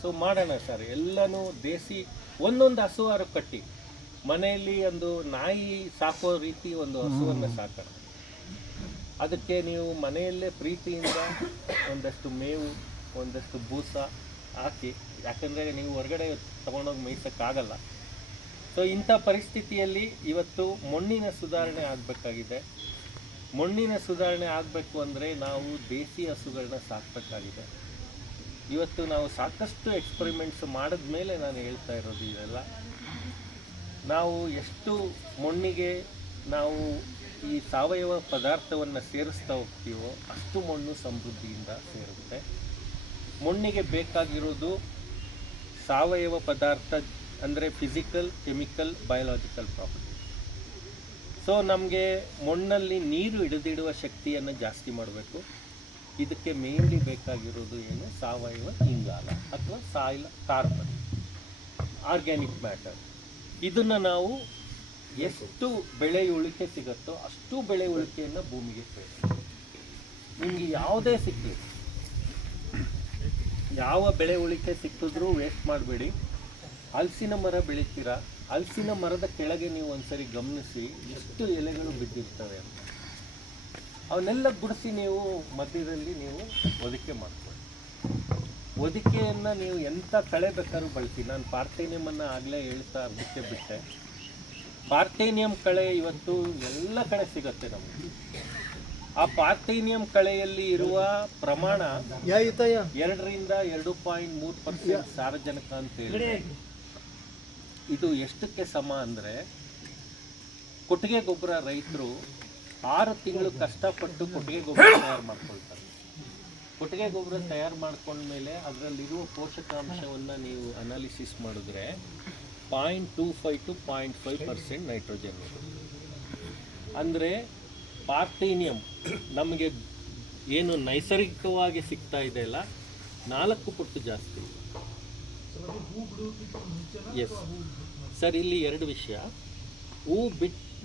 ಸೊ ಮಾಡೋಣ ಸರ್, ಎಲ್ಲನೂ ದೇಸಿ. ಒಂದೊಂದು ಹಸುವಾರು ಕಟ್ಟಿ ಮನೆಯಲ್ಲಿ ಒಂದು ನಾಯಿ ಸಾಕೋ ರೀತಿ ಒಂದು ಹಸುವನ್ನು ಸಾಕೋಣ. ಅದಕ್ಕೆ ನೀವು ಮನೆಯಲ್ಲೇ ಪ್ರೀತಿಯಿಂದ ಒಂದಷ್ಟು ಮೇವು, ಒಂದಷ್ಟು ಬೂಸ ಹಾಕಿ, ಯಾಕಂದರೆ ನೀವು ಹೊರಗಡೆ ತೊಗೊಂಡೋಗಿ ಮೇಯ್ಸೋಕ್ಕಾಗಲ್ಲ. ಸೊ ಇಂಥ ಪರಿಸ್ಥಿತಿಯಲ್ಲಿ ಇವತ್ತು ಮಣ್ಣಿನ ಸುಧಾರಣೆ ಆಗಬೇಕಾಗಿದೆ. ಮಣ್ಣಿನ ಸುಧಾರಣೆ ಆಗಬೇಕು ಅಂದರೆ ನಾವು ದೇಸಿ ಹಸುಗಳನ್ನ ಸಾಕಬೇಕಾಗಿದೆ. ಇವತ್ತು ನಾವು ಸಾಕಷ್ಟು ಎಕ್ಸ್ಪರಿಮೆಂಟ್ಸ್ ಮಾಡಿದ ಮೇಲೆ ನಾನು ಹೇಳ್ತಾ ಇರೋದು ಇದೆಲ್ಲ. ನಾವು ಎಷ್ಟು ಮಣ್ಣಿಗೆ ನಾವು ಈ ಸಾವಯವ ಪದಾರ್ಥವನ್ನು ಸೇರಿಸ್ತಾ ಹೋಗ್ತೀವೋ ಅಷ್ಟು ಮಣ್ಣು ಸಮೃದ್ಧಿಯಿಂದ ಸೇರುತ್ತೆ. ಮಣ್ಣಿಗೆ ಬೇಕಾಗಿರೋದು ಸಾವಯವ ಪದಾರ್ಥ ಅಂದರೆ physical, chemical, biological property. So ನಮಗೆ ಮಣ್ಣಲ್ಲಿ ನೀರು ಹಿಡಿದಿಡುವ ಶಕ್ತಿಯನ್ನು ಜಾಸ್ತಿ ಮಾಡಬೇಕು. ಇದಕ್ಕೆ ಮೇನ್ಲಿ ಬೇಕಾಗಿರೋದು ಏನು? ಸಾವಯವ ಇಂಗಾಲ ಅಥವಾ ಸಾಯಿಲ್ ಕಾರ್ಬನ್, ಆರ್ಗ್ಯಾನಿಕ್ ಮ್ಯಾಟರ್. ಇದನ್ನು ನಾವು ಎಷ್ಟು ಬೆಳೆ ಉಳಿಕೆ ಸಿಗುತ್ತೋ ಅಷ್ಟು ಬೆಳೆ ಉಳಿಕೆಯನ್ನು ಭೂಮಿಗೆ ಸೇರಿಸಿ. ನಿಮಗೆ ಯಾವುದೇ ಸಿಕ್ಕಲಿ, ಯಾವ ಬೆಳೆ ಉಳಿಕೆ ಸಿಕ್ಕಿದ್ರೂ ವೇಸ್ಟ್ ಮಾಡಬೇಡಿ. ಹಲಸಿನ ಮರ ಬೆಳಿತೀರಾ, ಹಲಸಿನ ಮರದ ಕೆಳಗೆ ನೀವು ಒಂದ್ಸರಿ ಗಮನಿಸಿ ಎಷ್ಟು ಎಲೆಗಳು ಬಿದ್ದಿರ್ತವೆ ಅಂತ. ಅವನ್ನೆಲ್ಲ ಗುಡಿಸಿ ನೀವು ಮಧ್ಯದಲ್ಲಿ ನೀವು ಹೊದಿಕೆ ಮಾಡ್ಕೊಳ್ಳಿ. ಹೊದಿಕೆಯನ್ನು ನೀವು ಎಂಥ ಕಳೆ ಬೇಕಾದ್ರೂ ಬಳಸಿ. ನಾನು ಪಾರ್ಥೇನಿಯಮನ್ನು ಆಗಲೇ ಹೇಳ್ತಾ ಅರ್ಧಕ್ಕೆ ಬಿಟ್ಟೆ. ಪಾರ್ಥೇನಿಯಂ ಕಳೆ ಇವತ್ತು ಎಲ್ಲ ಕಡೆ ಸಿಗುತ್ತೆ ನಮಗೆ. ಆ ಪಾರ್ಥೇನಿಯಂ ಕಳೆಯಲ್ಲಿ ಇರುವ ಪ್ರಮಾಣ 2ರಿಂದ 2.3% ಸಾರಜನಕ ಅಂತ ಹೇಳಿ. ಇದು ಎಷ್ಟಕ್ಕೆ ಸಮ ಅಂದರೆ, ಕೊಟ್ಟಿಗೆ ಗೊಬ್ಬರ ರೈತರು 6 ತಿಂಗಳು ಕಷ್ಟಪಟ್ಟು ಕೊಟ್ಟಿಗೆ ಗೊಬ್ಬರ ತಯಾರು ಮಾಡ್ಕೊಳ್ತಾರೆ. ಕೊಟ್ಟಿಗೆ ಗೊಬ್ಬರ ತಯಾರು ಮಾಡ್ಕೊಂಡ್ಮೇಲೆ ಅದರಲ್ಲಿರುವ ಪೋಷಕಾಂಶವನ್ನು ನೀವು ಅನಾಲಿಸಿಸ್ ಮಾಡಿದ್ರೆ 0.25 to 0.5% ನೈಟ್ರೋಜನ್ ಇದೆ. ಅಂದರೆ ಪಾರ್ಥೇನಿಯಂ ನಮಗೆ ಏನು ನೈಸರ್ಗಿಕವಾಗಿ ಸಿಗ್ತಾ ಇದೆಯಲ್ಲ 4 ಪಟ್ಟು ಜಾಸ್ತಿ. ಎಸ್ ಸರ್, ಇಲ್ಲಿ 2 ವಿಷಯ. ಹೂ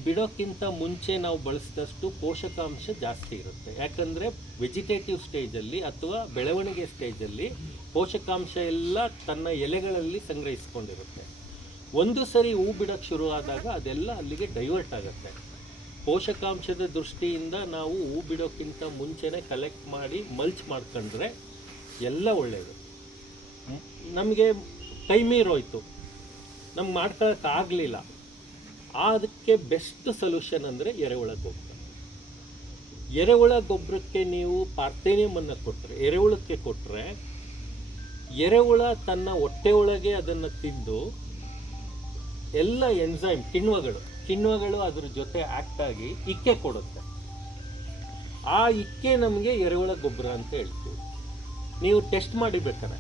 ಬಿಡೋಕ್ಕಿಂತ ಮುಂಚೆ ನಾವು ಬಳಸಿದಷ್ಟು ಪೋಷಕಾಂಶ ಜಾಸ್ತಿ ಇರುತ್ತೆ. ಯಾಕಂದರೆ ವೆಜಿಟೇಟಿವ್ ಸ್ಟೇಜಲ್ಲಿ ಅಥವಾ ಬೆಳವಣಿಗೆ ಸ್ಟೇಜಲ್ಲಿ ಪೋಷಕಾಂಶ ಎಲ್ಲ ತನ್ನ ಎಲೆಗಳಲ್ಲಿ ಸಂಗ್ರಹಿಸ್ಕೊಂಡಿರುತ್ತೆ. ಒಂದು ಸರಿ ಹೂ ಬಿಡೋಕ್ಕೆ ಶುರು ಆದಾಗ ಅದೆಲ್ಲ ಅಲ್ಲಿಗೆ ಡೈವರ್ಟ್ ಆಗುತ್ತೆ. ಪೋಷಕಾಂಶದ ದೃಷ್ಟಿಯಿಂದ ನಾವು ಹೂ ಬಿಡೋಕ್ಕಿಂತ ಮುಂಚೆನೇ ಕಲೆಕ್ಟ್ ಮಾಡಿ ಮಲ್ಚ್ ಮಾಡ್ಕೊಂಡ್ರೆ ಎಲ್ಲ ಒಳ್ಳೆಯದು. ನಮಗೆ ಕೈ ಮೀರೋಯ್ತು, ನಮ್ಗೆ ಮಾಡ್ಕೊಳ್ಳೋಕ್ಕಾಗಲಿಲ್ಲ, ಅದಕ್ಕೆ ಬೆಸ್ಟ್ ಸೊಲ್ಯೂಷನ್ ಅಂದರೆ ಎರೆಹುಳ ಗೊಬ್ಬರ. ಎರೆಹುಳ ಗೊಬ್ಬರಕ್ಕೆ ನೀವು ಪಾರ್ಥೇನಿಯಮನ್ನು ಕೊಟ್ಟರೆ, ಎರೆಹುಳಕ್ಕೆ ಕೊಟ್ಟರೆ, ಎರೆಹುಳ ತನ್ನ ಹೊಟ್ಟೆ ಒಳಗೆ ಅದನ್ನು ತಿಂದು ಎಲ್ಲ ಎನ್ಸೈಮ್ ಕಿಣ್ವಗಳು ಅದ್ರ ಜೊತೆ ಆ್ಯಕ್ಟ್ ಆಗಿ ಇಕ್ಕೆ ಕೊಡುತ್ತೆ. ಆ ಇಕ್ಕೆ ನಮಗೆ ಎರೆಹುಳ ಗೊಬ್ಬರ ಅಂತ ಹೇಳ್ತೀವಿ. ನೀವು ಟೆಸ್ಟ್ ಮಾಡಿ ಬೇಕಾದ್ರೆ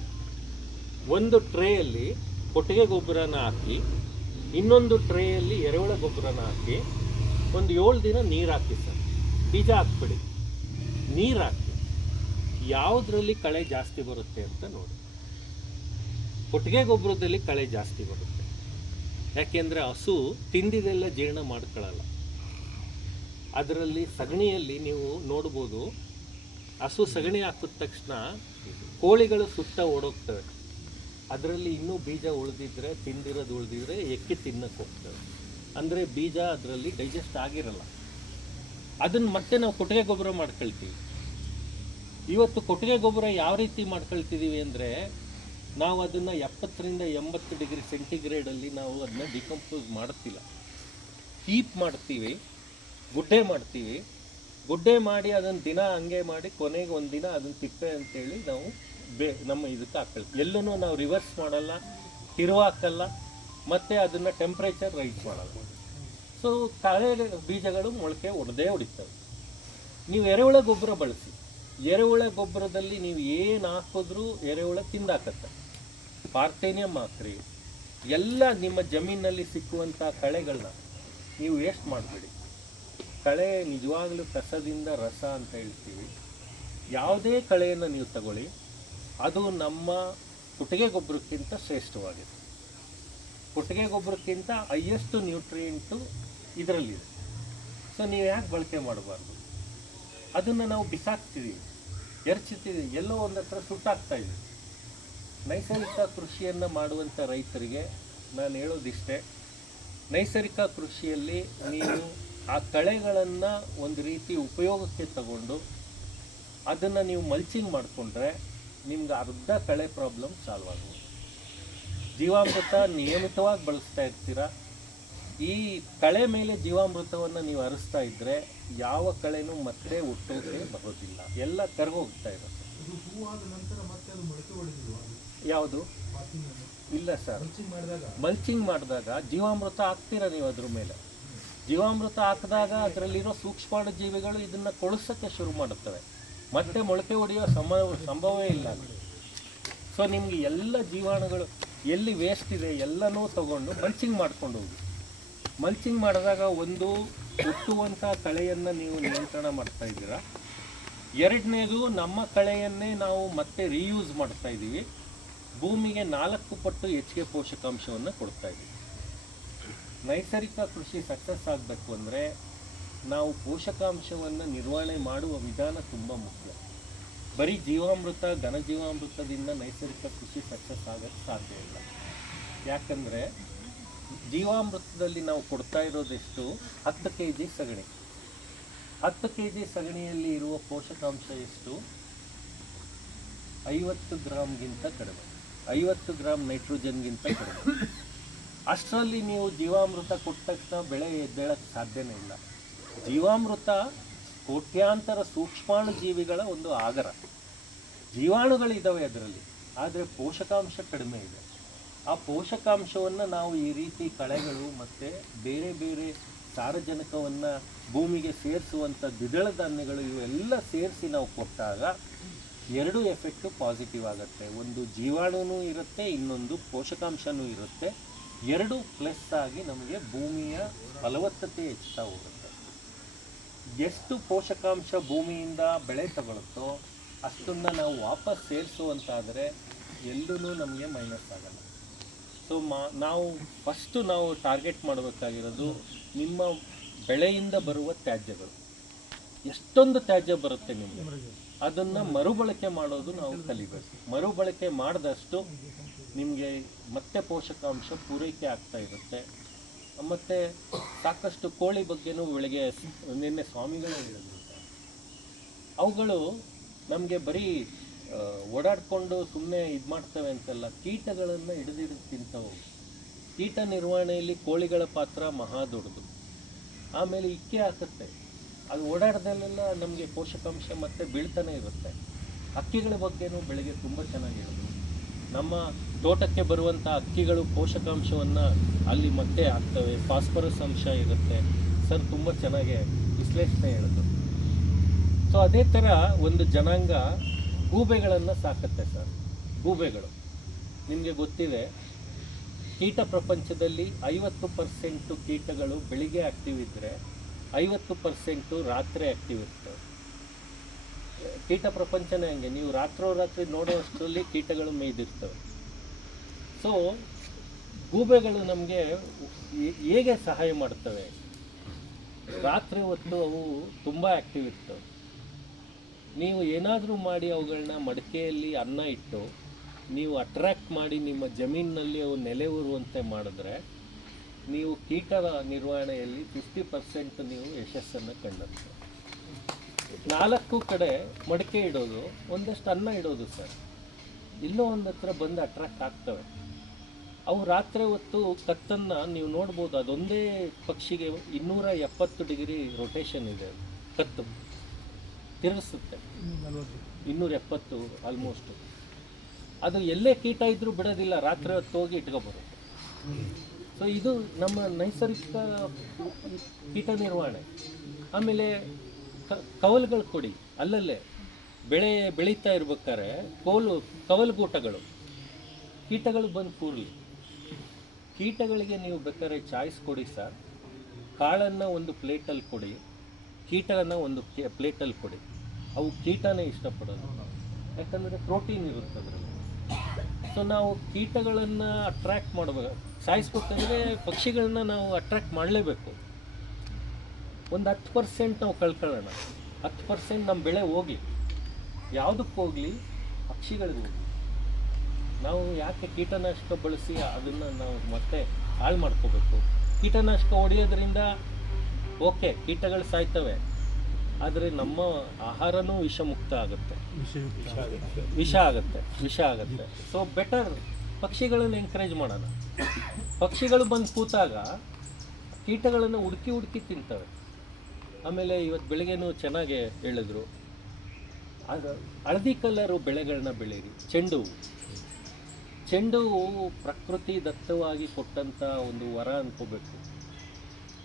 ಒಂದು ಟ್ರೇಯಲ್ಲಿ ಕೊಟ್ಟಿಗೆ ಗೊಬ್ಬರನ ಹಾಕಿ, ಇನ್ನೊಂದು ಟ್ರೇಯಲ್ಲಿ ಎರೆಹುಳ ಗೊಬ್ಬರನ ಹಾಕಿ, ಒಂದು 7 ದಿನ ನೀರು ಹಾಕಿ ಸರ್. ಬೀಜ ಹಾಕ್ಬಿಡಿ, ನೀರು ಹಾಕಿ, ಯಾವುದರಲ್ಲಿ ಕಳೆ ಜಾಸ್ತಿ ಬರುತ್ತೆ ಅಂತ ನೋಡಿ. ಕೊಟ್ಟಿಗೆ ಗೊಬ್ಬರದಲ್ಲಿ ಕಳೆ ಜಾಸ್ತಿ ಬರುತ್ತೆ, ಯಾಕೆಂದರೆ ಹಸು ತಿಂದಿದೆಲ್ಲ ಜೀರ್ಣ ಮಾಡ್ಕೊಳ್ಳಲ್ಲ. ಅದರಲ್ಲಿ ಸಗಣಿಯಲ್ಲಿ ನೀವು ನೋಡ್ಬೋದು, ಹಸು ಸಗಣಿ ಹಾಕಿದ ತಕ್ಷಣ ಕೋಳಿಗಳು ಸುತ್ತ ಓಡೋಗ್ತವೆ. ಅದರಲ್ಲಿ ಇನ್ನೂ ಬೀಜ ಉಳಿದಿದ್ರೆ, ತಿಂದಿರೋದು ಉಳಿದಿದ್ರೆ ಎಕ್ಕಿ ತಿನ್ನಕ್ಕೆ ಹೋಗ್ತವೆ. ಅಂದರೆ ಬೀಜ ಅದರಲ್ಲಿ ಡೈಜೆಸ್ಟ್ ಆಗಿರಲ್ಲ. ಅದನ್ನು ಮತ್ತೆ ನಾವು ಕೊಟ್ಟಿಗೆ ಗೊಬ್ಬರ ಮಾಡ್ಕೊಳ್ತೀವಿ. ಇವತ್ತು ಕೊಟ್ಟಿಗೆ ಗೊಬ್ಬರ ಯಾವ ರೀತಿ ಮಾಡ್ಕೊಳ್ತಿದ್ದೀವಿ ಅಂದರೆ, ನಾವು ಅದನ್ನು 70 to 80 ಡಿಗ್ರಿ ಸೆಂಟಿಗ್ರೇಡಲ್ಲಿ ನಾವು ಅದನ್ನ ಡಿಕಂಪೋಸ್ ಮಾಡ್ತಿಲ್ಲ. ಹೀಪ್ ಮಾಡ್ತೀವಿ, ಗುಡ್ಡೆ ಮಾಡ್ತೀವಿ. ಗುಡ್ಡೆ ಮಾಡಿ ಅದನ್ನು ದಿನ ಹಂಗೆ ಮಾಡಿ ಕೊನೆಗೆ ಒಂದು ದಿನ ಅದನ್ನು ತಿಪ್ಪೆ ಅಂತೇಳಿ ನಾವು ನಮ್ಮ ಇದಕ್ಕೆ ಹಾಕೊಳ್ತೀವಿ. ಎಲ್ಲೂ ನಾವು ರಿವರ್ಸ್ ಮಾಡಲ್ಲ, ತಿರುವಾಕಲ್ಲ, ಮತ್ತು ಅದನ್ನು ಟೆಂಪ್ರೇಚರ್ ರೈಸ್ ಮಾಡಲ್ಲ. ಸೊ ಕಳೆ ಬೀಜಗಳು ಮೊಳಕೆ ಹೊಡಿತವೆ. ನೀವು ಎರೆಹುಳ ಗೊಬ್ಬರ ಬಳಸಿ. ಎರೆಹುಳ ಗೊಬ್ಬರದಲ್ಲಿ ನೀವು ಏನು ಹಾಕಿದ್ರೂ ಎರೆಹುಳ ತಿಂದಾಕತ್ತೆ. ಪಾರ್ಥೇನಿಯಂ ಹಾಕ್ರಿ, ಎಲ್ಲ ನಿಮ್ಮ ಜಮೀನಲ್ಲಿ ಸಿಕ್ಕುವಂಥ ಕಳೆಗಳನ್ನ ನೀವು ವೇಸ್ಟ್ ಮಾಡಬೇಡಿ. ಕಳೆ ನಿಜವಾಗ್ಲೂ ಕಸದಿಂದ ರಸ ಅಂತ ಹೇಳ್ತೀವಿ. ಯಾವುದೇ ಕಳೆಯನ್ನು ನೀವು ತಗೊಳ್ಳಿ, ಅದು ನಮ್ಮ ಕೊಟ್ಟಿಗೆ ಗೊಬ್ಬರಕ್ಕಿಂತ ಶ್ರೇಷ್ಠವಾಗಿದೆ. ಕೊಟ್ಟಿಗೆ ಗೊಬ್ಬರಕ್ಕಿಂತ ಹೈಯೆಸ್ಟ್ ನ್ಯೂಟ್ರಿಯೆಂಟು ಇದರಲ್ಲಿದೆ. ಸೊ ನೀವು ಯಾಕೆ ಬಳಕೆ ಮಾಡಬಾರ್ದು? ಅದನ್ನು ನಾವು ಬಿಸಾಕ್ತಿದ್ದೀವಿ, ಎರಚ್ತಿದ್ದೀವಿ, ಎಲ್ಲೋ ಒಂದು ಹತ್ರ ಸುಟ್ಟಾಗ್ತಾಯಿದ್ದೀವಿ. ನೈಸರ್ಗಿಕ ಕೃಷಿಯನ್ನು ಮಾಡುವಂಥ ರೈತರಿಗೆ ನಾನು ಹೇಳೋದಿಷ್ಟೇ, ನೈಸರ್ಗಿಕ ಕೃಷಿಯಲ್ಲಿ ನೀವು ಆ ಕಳೆಗಳನ್ನು ಒಂದು ರೀತಿ ಉಪಯೋಗಕ್ಕೆ ತಗೊಂಡು ಅದನ್ನು ನೀವು ಮಲ್ಚಿಂಗ್ ಮಾಡಿಕೊಂಡ್ರೆ ನಿಮ್ಗೆ ಅರ್ಧ ಕಳೆ ಪ್ರಾಬ್ಲಮ್ ಸಾಲ್ವ್ ಆಗುತ್ತೆ. ಜೀವಾಮೃತ ನಿಯಮಿತವಾಗಿ ಬಳಸ್ತಾ ಇರ್ತೀರ. ಈ ಕಳೆ ಮೇಲೆ ಜೀವಾಮೃತವನ್ನು ನೀವು ಹರಿಸ್ತಾ ಇದ್ದರೆ ಯಾವ ಕಳೆನೂ ಮತ್ತೆ ಹುಟ್ಟೋಕೆ ಬರೋದಿಲ್ಲ, ಎಲ್ಲ ಕರಗೋಗ್ತಾ ಇರುತ್ತೆ. ಯಾವುದು ಇಲ್ಲ ಸರ್, ಮಲ್ಚಿಂಗ್ ಮಾಡಿದಾಗ ಜೀವಾಮೃತ ಹಾಕ್ತೀರ ನೀವು. ಅದ್ರ ಮೇಲೆ ಜೀವಾಮೃತ ಹಾಕಿದಾಗ ಅದರಲ್ಲಿರೋ ಸೂಕ್ಷ್ಮಾಣು ಜೀವಿಗಳು ಇದನ್ನು ಕೊಳಿಸೋಕ್ಕೆ ಶುರು ಮಾಡುತ್ತವೆ, ಮತ್ತೆ ಮೊಳಕೆ ಹೊಡೆಯೋ ಸಂಭವವೇ ಇಲ್ಲ. ಸೊ ನಿಮಗೆ ಎಲ್ಲ ಜೀವಾಣುಗಳು ಎಲ್ಲಿ ವೇಸ್ಟ್ ಇದೆ ಎಲ್ಲನೂ ತಗೊಂಡು ಮಲ್ಚಿಂಗ್ ಮಾಡ್ಕೊಂಡು ಹೋಗಿ. ಮಲ್ಚಿಂಗ್ ಮಾಡಿದಾಗ ಒಂದು ಹುಟ್ಟುವಂಥ ಕಳೆಯನ್ನು ನೀವು ನಿಯಂತ್ರಣ ಮಾಡ್ತಾ ಇದ್ದೀರಾ. ಎರಡನೇದು, ನಮ್ಮ ಕಳೆಯನ್ನೇ ನಾವು ಮತ್ತೆ ರೀಯೂಸ್ ಮಾಡ್ತಾ ಇದ್ದೀವಿ. ಭೂಮಿಗೆ 4 ಪಟ್ಟು ಹೆಚ್ಚಿಗೆ ಪೋಷಕಾಂಶವನ್ನು ಕೊಡ್ತಾ ಇದ್ದೀವಿ. ನೈಸರ್ಗಿಕ ಕೃಷಿ ಸಕ್ಸಸ್ ಆಗಬೇಕು ಅಂದರೆ ನಾವು ಪೋಷಕಾಂಶವನ್ನು ನಿರ್ವಹಣೆ ಮಾಡುವ ವಿಧಾನ ತುಂಬ ಮುಖ್ಯ. ಬರೀ ಜೀವಾಮೃತ, ಘನಜೀವಾಮೃತದಿಂದ ನೈಸರ್ಗಿಕ ಕೃಷಿ ಸಕ್ಸಸ್ ಆಗೋಕ್ಕೆ ಸಾಧ್ಯ ಇಲ್ಲ. ಯಾಕಂದರೆ ಜೀವಾಮೃತದಲ್ಲಿ ನಾವು ಕೊಡ್ತಾ ಇರೋದೆಷ್ಟು 10 kg ಸಗಣಿ. 10 kg ಸಗಣಿಯಲ್ಲಿ ಇರುವ ಪೋಷಕಾಂಶ ಎಷ್ಟು? 50 ಗ್ರಾಮ್ಗಿಂತ ಕಡಿಮೆ, 50 ಗ್ರಾಮ್ ನೈಟ್ರೋಜನ್ಗಿಂತ ಕಡಿಮೆ. ಅಷ್ಟರಲ್ಲಿ ನೀವು ಜೀವಾಮೃತ ಕೊಟ್ಟ ತಕ್ಷಣ ಬೆಳೆ ಎದ್ದೇಳಕ್ಕೆ ಸಾಧ್ಯನೇ ಇಲ್ಲ. ಜೀವಾಮೃತ ಕೋಟ್ಯಾಂತರ ಸೂಕ್ಷ್ಮಾಣು ಜೀವಿಗಳ ಒಂದು ಆಗರ. ಜೀವಾಣುಗಳಿದ್ದಾವೆ ಅದರಲ್ಲಿ, ಆದರೆ ಪೋಷಕಾಂಶ ಕಡಿಮೆ ಇದೆ. ಆ ಪೋಷಕಾಂಶವನ್ನು ನಾವು ಈ ರೀತಿ ಕಳೆಗಳು ಮತ್ತು ಬೇರೆ ಬೇರೆ ಸಾರಜನಕವನ್ನು ಭೂಮಿಗೆ ಸೇರಿಸುವಂಥ ದ್ವಿದಳ ಧಾನ್ಯಗಳು ಇವೆಲ್ಲ ಸೇರಿಸಿ ನಾವು ಕೊಟ್ಟಾಗ 2 ಎಫೆಕ್ಟು ಪಾಸಿಟಿವ್ ಆಗುತ್ತೆ. ಒಂದು ಜೀವಾಣುನೂ ಇರುತ್ತೆ, ಇನ್ನೊಂದು ಪೋಷಕಾಂಶನೂ ಇರುತ್ತೆ. 2 ಪ್ಲಸ್ ಆಗಿ ನಮಗೆ ಭೂಮಿಯ ಫಲವತ್ತತೆ ಹೆಚ್ಚುತ್ತಾ ಹೋಗುತ್ತೆ. ಎಷ್ಟು ಪೋಷಕಾಂಶ ಭೂಮಿಯಿಂದ ಬೆಳೆ ತಗೊಳುತ್ತೋ ಅಷ್ಟನ್ನು ನಾವು ವಾಪಸ್ ಸೇರಿಸುವಂತಾದರೆ ಎಲ್ಲೂ ನಮಗೆ ಮೈನಸ್ ಆಗಲ್ಲ. ಸೊ ನಾವು ಫಸ್ಟು ನಾವು ಟಾರ್ಗೆಟ್ ಮಾಡಬೇಕಾಗಿರೋದು ನಿಮ್ಮ ಬೆಳೆಯಿಂದ ಬರುವ ತ್ಯಾಜ್ಯಗಳು. ಎಷ್ಟೊಂದು ತ್ಯಾಜ್ಯ ಬರುತ್ತೆ ನಿಮಗೆ, ಅದನ್ನು ಮರುಬಳಕೆ ಮಾಡೋದು ನಾವು ಕಲಿಬೇಕು. ಮರುಬಳಕೆ ಮಾಡಿದಷ್ಟು ನಿಮಗೆ ಮತ್ತೆ ಪೋಷಕಾಂಶ ಪೂರೈಕೆ ಆಗ್ತಾ ಇರುತ್ತೆ. ಮತ್ತು ಸಾಕಷ್ಟು ಕೋಳಿ ಬಗ್ಗೆನೂ ಬೆಳಗ್ಗೆ ನಿನ್ನೆ ಸ್ವಾಮಿಗಳೇ ಹೇಳಿದ್ರು. ಅವುಗಳು ನಮಗೆ ಬರೀ ಓಡಾಡಿಕೊಂಡು ಸುಮ್ಮನೆ ಇದು ಮಾಡ್ತವೆ ಅಂತಲ್ಲ, ಕೀಟಗಳನ್ನು ಹಿಡಿದು ತಿಂತವು. ಕೀಟ ನಿರ್ವಹಣೆಯಲ್ಲಿ ಕೋಳಿಗಳ ಪಾತ್ರ ಮಹಾ ದೊಡ್ಡದು. ಆಮೇಲೆ ಇಕ್ಕೆ ಹಾಕುತ್ತೆ, ಅದು ಓಡಾಡ್ದಲ್ಲೆಲ್ಲ ನಮಗೆ ಪೋಷಕಾಂಶ ಮತ್ತೆ ಬೀಳ್ತಾನೆ ಇರುತ್ತೆ. ಹಕ್ಕಿಗಳ ಬಗ್ಗೆನೂ ಬೆಳಗ್ಗೆ ತುಂಬ ಚೆನ್ನಾಗಿ ಹೇಳಿದ್ರು. ನಮ್ಮ ತೋಟಕ್ಕೆ ಬರುವಂಥ ಹಕ್ಕಿಗಳು ಪೋಷಕಾಂಶವನ್ನು ಅಲ್ಲಿ ಮತ್ತೆ ಹಾಕ್ತವೆ, ಫಾಸ್ಫರಸ್ ಅಂಶ ಇರುತ್ತೆ. ಸರ್ ತುಂಬ ಚೆನ್ನಾಗಿ ವಿಶ್ಲೇಷಣೆ ಹೇಳಿದ್ರು. ಸೊ ಅದೇ ಥರ ಒಂದು ಜನಾಂಗ ಗೂಬೆಗಳನ್ನು ಸಾಕುತ್ತೆ ಸರ್. ಗೂಬೆಗಳು ನಿಮಗೆ ಗೊತ್ತಿದೆ, ಕೀಟ ಪ್ರಪಂಚದಲ್ಲಿ 50% ಕೀಟಗಳು ಬೆಳಿಗ್ಗೆ ಆ್ಯಕ್ಟಿವ್ ಇದ್ದರೆ 50% ರಾತ್ರಿ ಆ್ಯಕ್ಟಿವ್ ಇರ್ತವೆ. ಕೀಟ ಪ್ರಪಂಚನೇ ಹಂಗೆ, ನೀವು ರಾತ್ರಿ ನೋಡುವಷ್ಟರಲ್ಲಿ ಕೀಟಗಳು ಮೇಯ್ದಿರ್ತವೆ. ಸೊ ಗೂಬೆಗಳು ನಮಗೆ ಹೇಗೆ ಸಹಾಯ ಮಾಡ್ತವೆ? ರಾತ್ರಿ ಹೊತ್ತು ಅವು ತುಂಬ ಆ್ಯಕ್ಟಿವ್ ಇರ್ತವೆ. ನೀವು ಏನಾದರೂ ಮಾಡಿ ಅವುಗಳನ್ನ ಮಡಿಕೆಯಲ್ಲಿ ಅನ್ನ ಇಟ್ಟು ನೀವು ಅಟ್ರ್ಯಾಕ್ಟ್ ಮಾಡಿ ನಿಮ್ಮ ಜಮೀನಿನಲ್ಲಿ ಅವು ನೆಲೆಯೂರುವಂತೆ ಮಾಡಿದ್ರೆ ನೀವು ಕೀಟ ನಿರ್ವಹಣೆಯಲ್ಲಿ 50% ನೀವು ಯಶಸ್ಸನ್ನು ಕಂಡಿರ್ತೀವಿ. 4 ಕಡೆ ಮಡಿಕೆ ಇಡೋದು, ಒಂದಷ್ಟು ಅನ್ನ ಇಡೋದು ಸರ್, ಎಲ್ಲೋ ಒಂದು ಹತ್ರ ಬಂದು ಅಟ್ರ್ಯಾಕ್ಟ್ ಆಗ್ತವೆ. ಅವು ರಾತ್ರಿ ಹೊತ್ತು ಕತ್ತನ್ನು ನೀವು ನೋಡ್ಬೋದು, ಅದೊಂದೇ ಪಕ್ಷಿಗೆ 270 ಡಿಗ್ರಿ ರೊಟೇಷನ್ ಇದೆ. ಕತ್ತು ತಿರುಗಿಸುತ್ತೆ 270 ಆಲ್ಮೋಸ್ಟ್. ಅದು ಎಲ್ಲೇ ಕೀಟ ಇದ್ರೂ ಬಿಡೋದಿಲ್ಲ, ರಾತ್ರಿ ಹೊತ್ತು ಹೋಗಿ ಇಟ್ಕೊಬರುತ್ತೆ. ಸೊ ಇದು ನಮ್ಮ ನೈಸರ್ಗಿಕ ಕೀಟ ನಿರ್ವಹಣೆ. ಆಮೇಲೆ ಕವಲುಗಳು ಕೊಡಿ, ಅಲ್ಲಲ್ಲೇ ಬೆಳೀತಾ ಇರ್ಬೇಕಾದ್ರೆ ಕವಲುಗೂಟಗಳು, ಕೀಟಗಳು ಬಂದು ಕೂರಲಿ. ಕೀಟಗಳಿಗೆ ನೀವು ಬೇಕಾದ್ರೆ ಚಾಯ್ಸ್ ಕೊಡಿ ಸರ್. ಕಾಳನ್ನು ಒಂದು ಪ್ಲೇಟಲ್ಲಿ ಕೊಡಿ, ಕೀಟವನ್ನು ಒಂದು ಪ್ಲೇಟಲ್ಲಿ ಕೊಡಿ. ಅವು ಕೀಟನೇ ಇಷ್ಟಪಡೋದು, ಯಾಕಂದರೆ ಪ್ರೋಟೀನ್ ಇರುತ್ತೆ ಅದರಲ್ಲಿ. ಸೊ ನಾವು ಕೀಟಗಳನ್ನು ಅಟ್ರ್ಯಾಕ್ಟ್ ಮಾಡಬೇಕು. ಸಾಯಿಸ್ಬೇಕಂದ್ರೆ ಪಕ್ಷಿಗಳನ್ನ ನಾವು ಅಟ್ರ್ಯಾಕ್ಟ್ ಮಾಡಲೇಬೇಕು. ಒಂದು 10% ನಾವು ಕಳ್ಕೊಳ್ಳೋಣ, 10% ನಮ್ಮ ಬೆಳೆ ಹೋಗಲಿ. ಯಾವುದಕ್ಕೆ ಹೋಗಲಿ? ಪಕ್ಷಿಗಳಿಗೆ ಹೋಗಲಿ. ನಾವು ಯಾಕೆ ಕೀಟನಾಶಕ ಬಳಸಿ ಅದನ್ನು ನಾವು ಮತ್ತೆ ಹಾಳು ಮಾಡ್ಕೋಬೇಕು? ಕೀಟನಾಶಕ ಹೊಡೆಯೋದ್ರಿಂದ ಓಕೆ, ಕೀಟಗಳು ಸಾಯ್ತವೆ, ಆದರೆ ನಮ್ಮ ಆಹಾರನೂ ವಿಷಮುಕ್ತ ಆಗುತ್ತೆ, ವಿಷ ಆಗುತ್ತೆ. ಸೊ ಬೆಟರ್ ಪಕ್ಷಿಗಳನ್ನು ಎಂಕರೇಜ್ ಮಾಡೋಣ. ಪಕ್ಷಿಗಳು ಬಂದು ಕೂತಾಗ ಕೀಟಗಳನ್ನು ಹುಡುಕಿ ತಿಂತವೆ. ಆಮೇಲೆ ಇವತ್ತು ಬೆಳಗ್ಗೆನೂ ಚೆನ್ನಾಗಿ ಹೇಳಿದ್ರು, ಅದು ಹಳದಿ ಕಲರು ಬೆಳೆಗಳನ್ನ ಬೆಳೀರಿ. ಚೆಂಡು ಹೂವು ಪ್ರಕೃತಿ ದತ್ತವಾಗಿ ಕೊಟ್ಟಂಥ ಒಂದು ವರ ಅನ್ಕೋಬೇಕು.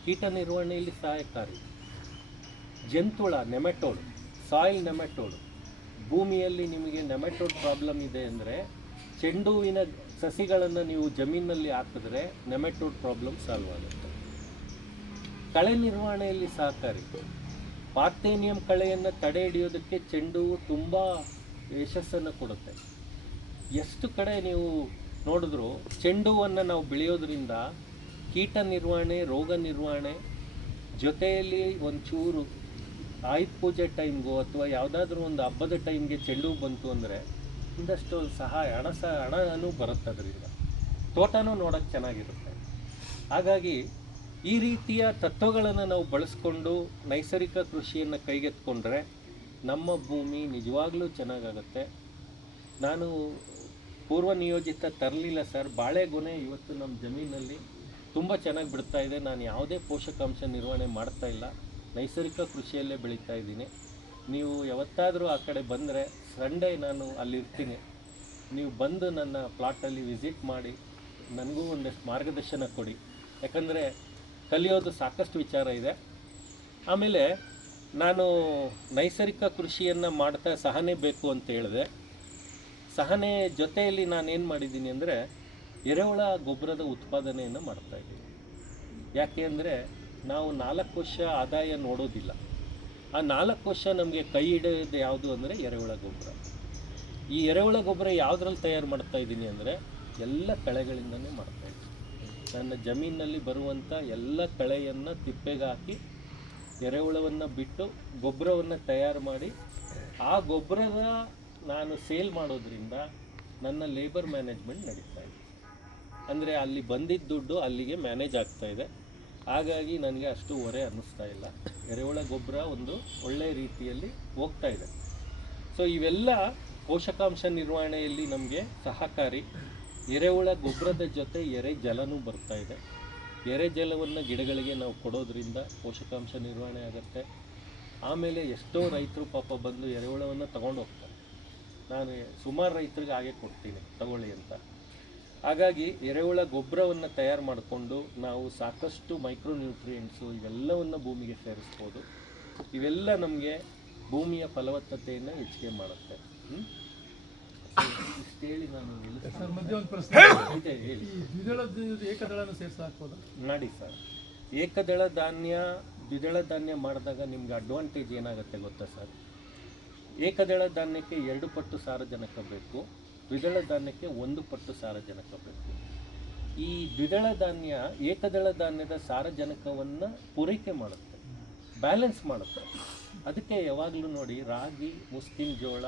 ಕೀಟ ನಿರ್ವಹಣೆಯಲ್ಲಿ ಸಹಾಯಕಾರಿ. ಜಂತುಳ, ನೆಮೆಟೋಡ್, ಸಾಯಿಲ್ ನೆಮೆಟೋಡ್. ಭೂಮಿಯಲ್ಲಿ ನಿಮಗೆ ನೆಮೆಟೋಡ್ ಪ್ರಾಬ್ಲಮ್ ಇದೆ ಅಂದರೆ ಚೆಂಡು ಹೂವಿನ ಸಸಿಗಳನ್ನು ನೀವು ಜಮೀನಲ್ಲಿ ಹಾಕಿದ್ರೆ ನೆಮೆಟೋಡ್ ಪ್ರಾಬ್ಲಮ್ ಸಾಲ್ವ್ ಆಗುತ್ತೆ. ಕಳೆ ನಿರ್ವಹಣೆಯಲ್ಲಿ ಸಹಕಾರಿ. ಪಾರ್ಥೇನಿಯಂ ಕಳೆಯನ್ನು ತಡೆ ಹಿಡಿಯೋದಕ್ಕೆ ಚೆಂಡು ಹೂವು ತುಂಬ ಯಶಸ್ಸನ್ನು ಕೊಡುತ್ತೆ. ಎಷ್ಟು ಕಡೆ ನೀವು ನೋಡಿದ್ರು ಚೆಂಡು ಹೂವನ್ನು ನಾವು ಬೆಳೆಯೋದ್ರಿಂದ ಕೀಟ ನಿರ್ವಹಣೆ, ರೋಗ ನಿರ್ವಹಣೆ ಜೊತೆಯಲ್ಲಿ ಒಂಚೂರು ಆಯುಧ ಪೂಜೆ ಟೈಮ್ಗೋ ಅಥವಾ ಯಾವುದಾದ್ರೂ ಒಂದು ಹಬ್ಬದ ಟೈಮ್ಗೆ ಚೆಂಡು ಹೂ ಬಂತು ಅಂದರೆ ಒಂದಷ್ಟು ಸಹಾಯ, ಹಣನೂ ಬರುತ್ತೆ ಅದರಿಂದ. ತೋಟನೂ ನೋಡೋಕ್ಕೆ ಚೆನ್ನಾಗಿರುತ್ತೆ. ಹಾಗಾಗಿ ಈ ರೀತಿಯ ತತ್ವಗಳನ್ನು ನಾವು ಬಳಸ್ಕೊಂಡು ನೈಸರ್ಗಿಕ ಕೃಷಿಯನ್ನು ಕೈಗೆತ್ಕೊಂಡ್ರೆ ನಮ್ಮ ಭೂಮಿ ನಿಜವಾಗ್ಲೂ ಚೆನ್ನಾಗಾಗುತ್ತೆ. ನಾನು ಪೂರ್ವ ನಿಯೋಜಿತ ತರಲಿಲ್ಲ ಸರ್. ಬಾಳೆಗೊನೆ ಇವತ್ತು ನಮ್ಮ ಜಮೀನಲ್ಲಿ ತುಂಬ ಚೆನ್ನಾಗಿ ಬಿಡ್ತಾ ಇದೆ. ನಾನು ಯಾವುದೇ ಪೋಷಕಾಂಶ ನಿರ್ವಹಣೆ ಮಾಡ್ತಾ ಇಲ್ಲ, ನೈಸರ್ಗಿಕ ಕೃಷಿಯಲ್ಲೇ ಬೆಳೀತಾ ಇದ್ದೀನಿ. ನೀವು ಯಾವತ್ತಾದರೂ ಆ ಕಡೆ ಬಂದರೆ ಸಂಡೇ ನಾನು ಅಲ್ಲಿರ್ತೀನಿ. ನೀವು ಬಂದು ನನ್ನ ಪ್ಲಾಟಲ್ಲಿ ವಿಸಿಟ್ ಮಾಡಿ ನನಗೂ ಒಂದಷ್ಟು ಮಾರ್ಗದರ್ಶನ ಕೊಡಿ. ಯಾಕಂದರೆ ಕಲಿಯೋದು ಸಾಕಷ್ಟು ವಿಚಾರ ಇದೆ. ಆಮೇಲೆ ನಾನು ನೈಸರ್ಗಿಕ ಕೃಷಿಯನ್ನು ಮಾಡ್ತಾ ಸಹನೆ ಬೇಕು ಅಂತ ಹೇಳಿದೆ. ಸಹನೆ ಜೊತೆಯಲ್ಲಿ ನಾನೇನು ಮಾಡಿದ್ದೀನಿ ಅಂದರೆ ಎರೆಹುಳ ಗೊಬ್ಬರದ ಉತ್ಪಾದನೆಯನ್ನು ಮಾಡ್ತಾಯಿದ್ದೀನಿ. ಯಾಕೆ ಅಂದರೆ ನಾವು 4 ವರ್ಷ ಆದಾಯ ನೋಡೋದಿಲ್ಲ. ಆ 4 ವರ್ಷ ನಮಗೆ ಕೈ ಹಿಡಿಯೋದು ಯಾವುದು ಅಂದರೆ ಎರೆಹುಳ ಗೊಬ್ಬರ. ಈ ಎರೆಹುಳ ಗೊಬ್ಬರ ಯಾವುದ್ರಲ್ಲಿ ತಯಾರು ಮಾಡ್ತಾಯಿದ್ದೀನಿ ಅಂದರೆ ಎಲ್ಲ ಕಳೆಗಳಿಂದನೇ ಮಾಡ್ತಾಯಿದ್ದೀನಿ. ನನ್ನ ಜಮೀನಿನಲ್ಲಿ ಬರುವಂಥ ಎಲ್ಲ ಕಳೆಯನ್ನು ತಿಪ್ಪೆಗೆ ಹಾಕಿ ಎರೆಹುಳವನ್ನು ಬಿಟ್ಟು ಗೊಬ್ಬರವನ್ನು ತಯಾರು ಮಾಡಿ ಆ ಗೊಬ್ಬರದ ನಾನು ಸೇಲ್ ಮಾಡೋದ್ರಿಂದ ನನ್ನ ಲೇಬರ್ ಮ್ಯಾನೇಜ್ಮೆಂಟ್ ನಡೀತಾ ಇದೆ. ಅಂದರೆ ಅಲ್ಲಿ ಬಂದಿದ್ದ ದುಡ್ಡು ಅಲ್ಲಿಗೆ ಮ್ಯಾನೇಜ್ ಆಗ್ತಾ ಇದೆ. ಹಾಗಾಗಿ ನನಗೆ ಅಷ್ಟು ಹೊರೆ ಅನ್ನಿಸ್ತಾ ಇಲ್ಲ. ಎರೆಹುಳ ಗೊಬ್ಬರ ಒಂದು ಒಳ್ಳೆಯ ರೀತಿಯಲ್ಲಿ ಹೋಗ್ತಾ ಇದೆ. ಸೊ ಇವೆಲ್ಲ ಪೋಷಕಾಂಶ ನಿರ್ವಹಣೆಯಲ್ಲಿ ನಮಗೆ ಸಹಕಾರಿ. ಎರೆಹುಳ ಗೊಬ್ಬರದ ಜೊತೆ ಎರೆ ಜಲನೂ ಬರ್ತಾ ಇದೆ. ಎರೆ ಜಲವನ್ನು ಗಿಡಗಳಿಗೆ ನಾವು ಕೊಡೋದ್ರಿಂದ ಪೋಷಕಾಂಶ ನಿರ್ವಹಣೆ ಆಗುತ್ತೆ. ಆಮೇಲೆ ಎಷ್ಟೋ ರೈತರು ಪಾಪ ಬಂದು ಎರೆಹುಳವನ್ನು ತಗೊಂಡು ಹೋಗ್ತಾರೆ. ನಾನು ಸುಮಾರು ರೈತರಿಗೆ ಹಾಗೆ ಕೊಡ್ತೀನಿ, ತಗೊಳ್ಳಿ ಅಂತ. ಹಾಗಾಗಿ ಎರೆಹುಳ ಗೊಬ್ಬರವನ್ನು ತಯಾರು ಮಾಡಿಕೊಂಡು ನಾವು ಸಾಕಷ್ಟು ಮೈಕ್ರೋನ್ಯೂಟ್ರಿಯೆಂಟ್ಸು ಇವೆಲ್ಲವನ್ನು ಭೂಮಿಗೆ ಸೇರಿಸ್ಬೋದು. ಇವೆಲ್ಲ ನಮಗೆ ಭೂಮಿಯ ಫಲವತ್ತತೆಯನ್ನು ಹೆಚ್ಚಿಗೆ ಮಾಡುತ್ತೆ. ಇಷ್ಟು ಹೇಳಿ ನಾನು ಸರ್ ಮಧ್ಯೆ ಒಂದು ಪ್ರಶ್ನೆ ಇದೆ, ಹೇಳಿ. ಏಕದಳನ ಸೇರಿಸಿ ಹಾಕ್ಬೋದಾ? ಮಾಡಿ ಸರ್. ಏಕದಳ ಧಾನ್ಯ, ದ್ವಿದಳ ಧಾನ್ಯ ಮಾಡಿದಾಗ ನಿಮ್ಗೆ ಅಡ್ವಾಂಟೇಜ್ ಏನಾಗುತ್ತೆ ಗೊತ್ತಾ ಸರ್? ಏಕದಳ ಧಾನ್ಯಕ್ಕೆ 2 ಪಟ್ಟು ಸಾರಜನಕ ಬೇಕು, ದ್ವಿದಳ ಧಾನ್ಯಕ್ಕೆ 1 ಪಟ್ಟು ಸಾರಜನಕ ಬೇಕು. ಈ ದ್ವಿದಳ ಧಾನ್ಯ ಏಕದಳ ಧಾನ್ಯದ ಸಾರಜನಕವನ್ನು ಪೂರೈಕೆ ಮಾಡುತ್ತೆ, ಬ್ಯಾಲೆನ್ಸ್ ಮಾಡುತ್ತೆ. ಅದಕ್ಕೆ ಯಾವಾಗಲೂ ನೋಡಿ ರಾಗಿ, ಮುಸ್ಕಿನ ಜೋಳ,